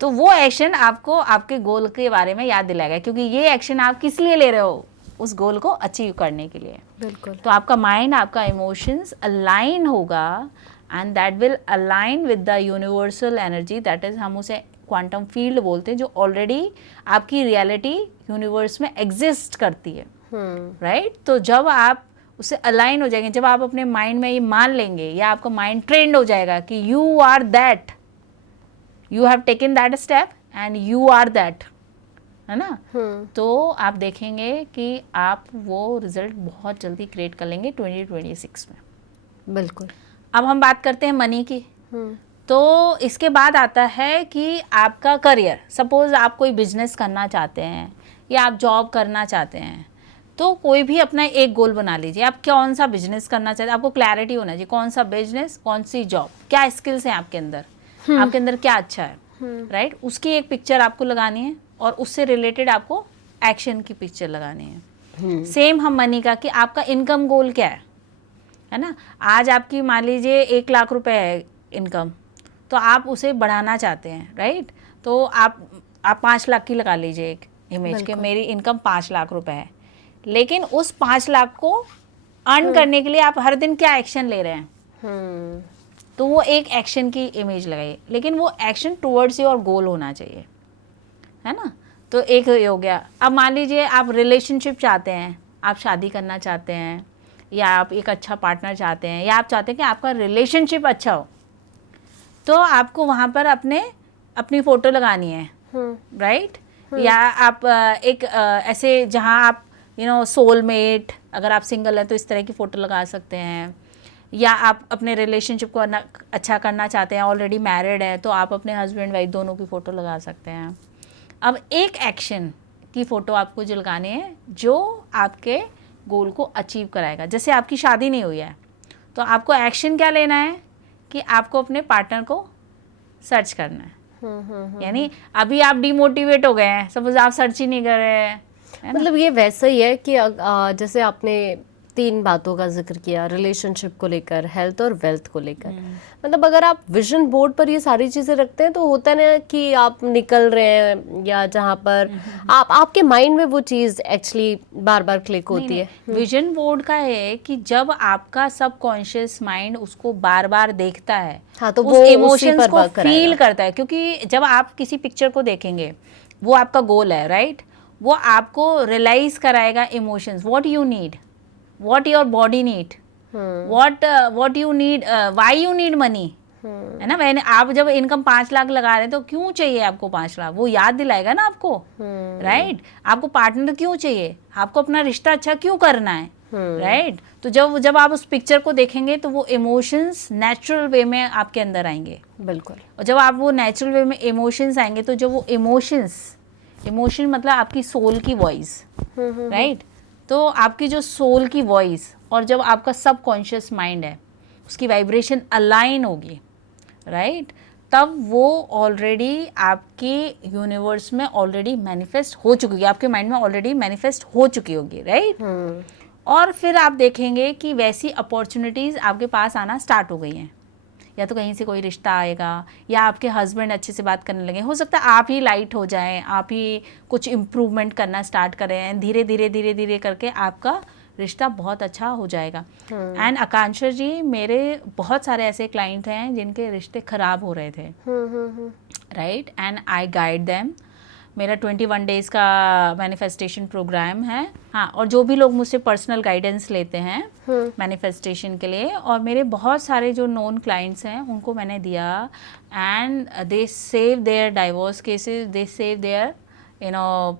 तो वो एक्शन आपको आपके गोल के बारे में याद दिलाएगा, क्योंकि ये एक्शन आप किस लिए ले रहे हो, उस गोल को अचीव करने के लिए। बिल्कुल। तो आपका माइंड, आपका इमोशंस अलाइन होगा and that will align with the universal energy, that is हम उसे क्वांटम फील्ड बोलते हैं, जो ऑलरेडी आपकी रियलिटी यूनिवर्स में एग्जिस्ट करती है, राइट? तो जब आप उससे अलाइन हो जाएंगे, जब आप अपने माइंड में ये मान लेंगे या आपका माइंड ट्रेंड हो जाएगा कि you are that, you have taken that step and you are that, है ना? तो आप देखेंगे कि आप वो रिजल्ट बहुत जल्दी क्रिएट कर लेंगे 2026 में। बिल्कुल। अब हम बात करते हैं मनी की। तो इसके बाद आता है कि आपका करियर, सपोज आप कोई बिजनेस करना चाहते हैं या आप जॉब करना चाहते हैं, तो कोई भी अपना एक गोल बना लीजिए। आप कौन सा बिजनेस करना चाहते हैं, आपको क्लैरिटी होना चाहिए कौन सा बिजनेस, कौन सी जॉब, क्या स्किल्स हैं आपके अंदर, आपके अंदर क्या अच्छा है, राइट? उसकी एक पिक्चर आपको लगानी है और उससे रिलेटेड आपको एक्शन की पिक्चर लगानी है। सेम हम मनी का, कि आपका इनकम गोल क्या है ना? आज आपकी मान लीजिए 1 लाख रुपए है इनकम, तो आप उसे बढ़ाना चाहते हैं, राइट? तो आप 5 लाख की लगा लीजिए एक इमेज के, मेरी इनकम 5 लाख रुपए है, लेकिन उस 5 लाख को अर्न करने के लिए आप हर दिन क्या एक्शन ले रहे हैं, तो वो एक एक्शन की इमेज लगाइए, लेकिन वो एक्शन टुवर्ड्स योर गोल होना चाहिए, है ना? तो एक हो गया। अब मान लीजिए आप रिलेशनशिप चाहते हैं, आप शादी करना चाहते हैं, या आप एक अच्छा पार्टनर चाहते हैं, या आप चाहते हैं कि आपका रिलेशनशिप अच्छा हो, तो आपको वहाँ पर अपनी फ़ोटो लगानी है, राइट? या आप एक ऐसे जहाँ आप सोलमेट, अगर आप सिंगल हैं तो इस तरह की फ़ोटो लगा सकते हैं, या आप अपने रिलेशनशिप को अच्छा करना चाहते हैं, ऑलरेडी मैरिड है, तो आप अपने हस्बैंड वाइफ दोनों की फ़ोटो लगा सकते हैं। अब एक एक्शन की फ़ोटो आपको जो लगानी है जो आपके गोल को अचीव कराएगा। जैसे आपकी शादी नहीं हुई है, तो आपको एक्शन क्या लेना है कि आपको अपने पार्टनर को सर्च करना है। यानी अभी आप डिमोटिवेट हो गए हैं, सपोज आप सर्च ही नहीं कर रहे हैं, मतलब ये वैसा ही है कि जैसे आपने 3 बातों का जिक्र किया, रिलेशनशिप को लेकर, हेल्थ और वेल्थ को लेकर। मतलब अगर आप विजन बोर्ड पर ये सारी चीजें रखते हैं तो होता है ना कि आप निकल रहे हैं, या जहाँ पर आपके माइंड में वो चीज एक्चुअली बार बार क्लिक होती है। विजन बोर्ड का है कि जब आपका सबकॉन्शियस माइंड उसको बार बार देखता है, हाँ, तो उस वो इमोशंस को फील करता है, क्योंकि जब आप किसी पिक्चर को देखेंगे, वो आपका गोल है, राइट? वो आपको रियलाइज कराएगा emotions, what you need, what your body need, what you need, why you need money, है ना? मैंने आप जब इनकम 5 लाख लगा रहे हैं तो क्यों चाहिए आपको 5 लाख, वो याद दिलाएगा ना आपको, राइट? आपको पार्टनर क्यों चाहिए, आपको अपना रिश्ता अच्छा क्यों करना है, राइट? तो जब आप उस पिक्चर को देखेंगे तो वो इमोशंस नेचुरल वे में आपके अंदर आएंगे। बिल्कुल। और जब आप वो नेचुरल वे में इमोशंस आएंगे, तो जब वो इमोशन मतलब आपकी सोल की वॉइस, राइट? तो आपकी जो सोल की वॉइस और जब आपका सबकॉन्शियस माइंड है, उसकी वाइब्रेशन अलाइन होगी, राइट? तब वो ऑलरेडी आपके यूनिवर्स में ऑलरेडी मैनिफेस्ट हो चुकी होगी, आपके माइंड में ऑलरेडी मैनिफेस्ट हो चुकी होगी, राइट? और फिर आप देखेंगे कि वैसी अपॉर्चुनिटीज़ आपके पास आना स्टार्ट हो गई हैं। या तो कहीं से कोई रिश्ता आएगा, या आपके हस्बैंड अच्छे से बात करने लगे, हो सकता है आप ही लाइट हो जाएं, आप ही कुछ इम्प्रूवमेंट करना स्टार्ट करें, धीरे धीरे करके आपका रिश्ता बहुत अच्छा हो जाएगा। एंड आकांक्षा जी, मेरे बहुत सारे ऐसे क्लाइंट हैं जिनके रिश्ते ख़राब हो रहे थे, right? And I guide them. मेरा 21 डेज़ का मैनिफेस्टेशन प्रोग्राम है, हाँ। और जो भी लोग मुझसे पर्सनल गाइडेंस लेते हैं मैनिफेस्टेशन के लिए, और मेरे बहुत सारे जो नोन क्लाइंट्स हैं उनको मैंने दिया, and they save their divorce cases, they save their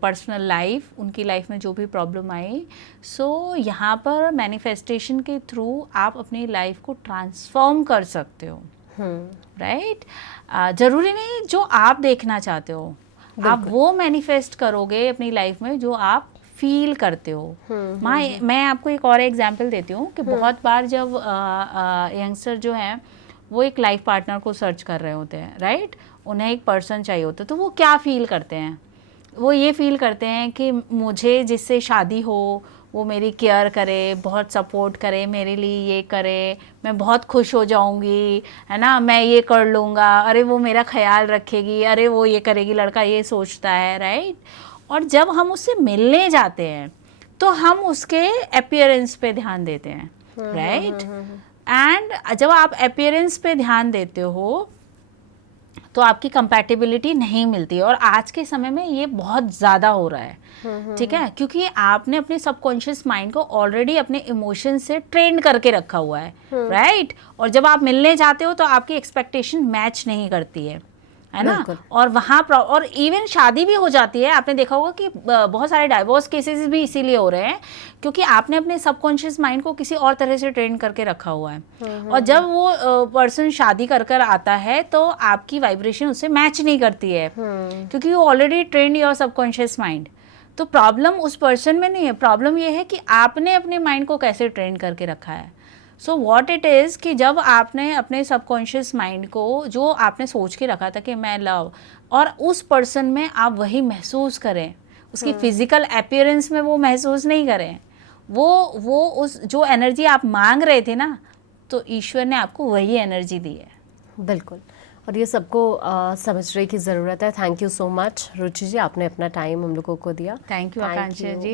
personal life, उनकी लाइफ में जो भी प्रॉब्लम आई। सो यहाँ पर मैनिफेस्टेशन के थ्रू आप अपनी लाइफ को ट्रांसफॉर्म कर सकते हो, राइट? ज़रूरी नहीं जो आप देखना चाहते हो, आप वो मैनिफेस्ट करोगे अपनी लाइफ में जो आप फील करते हो। मैं आपको एक और एग्जांपल देती हूँ कि बहुत बार जब यंगस्टर जो हैं वो एक लाइफ पार्टनर को सर्च कर रहे होते हैं, राइट? उन्हें एक पर्सन चाहिए होता है, तो वो क्या फील करते हैं? वो ये फील करते हैं कि मुझे जिससे शादी हो वो मेरी केयर करे, बहुत सपोर्ट करे, मेरे लिए ये करे, मैं बहुत खुश हो जाऊंगी, है ना, मैं ये कर लूँगा, अरे वो मेरा ख्याल रखेगी, अरे वो ये करेगी, लड़का ये सोचता है, राइट? और जब हम उससे मिलने जाते हैं तो हम उसके अपीयरेंस पे ध्यान देते हैं, राइट? एंड जब आप अपीयरेंस पे ध्यान देते हो तो आपकी कंपैटिबिलिटी नहीं मिलती है, और आज के समय में ये बहुत ज़्यादा हो रहा है, ठीक है? क्योंकि आपने अपने सबकॉन्शियस माइंड को ऑलरेडी अपने इमोशन से ट्रेन करके रखा हुआ है, राइट? और जब आप मिलने जाते हो तो आपकी एक्सपेक्टेशन मैच नहीं करती है ना? बिल्कुल। और वहाँ और इवन शादी भी हो जाती है, आपने देखा होगा कि बहुत सारे डाइवोर्स केसेस भी इसीलिए हो रहे हैं क्योंकि आपने अपने सबकॉन्शियस माइंड को किसी और तरह से ट्रेन करके रखा हुआ है। और जब वो पर्सन शादी कर कर आता है तो आपकी वाइब्रेशन उससे मैच नहीं करती है, क्योंकि you already trend your subconscious mind. तो प्रॉब्लम उस पर्सन में नहीं है, प्रॉब्लम ये है कि आपने अपने माइंड को कैसे ट्रेन करके रखा है। सो वॉट इट इज़ कि जब आपने अपने सबकॉन्शियस माइंड को, जो आपने सोच के रखा था कि मैं लव, और उस पर्सन में आप वही महसूस करें, उसकी फिजिकल अपीयरेंस में वो महसूस नहीं करें, वो उस जो एनर्जी आप मांग रहे थे ना, तो ईश्वर ने आपको वही एनर्जी दी है। बिल्कुल, और ये सबको समझने की ज़रूरत है। Thank you so much Ruchi ji, आपने अपना टाइम हम लोगों को दिया। Thank you Akanksha ji.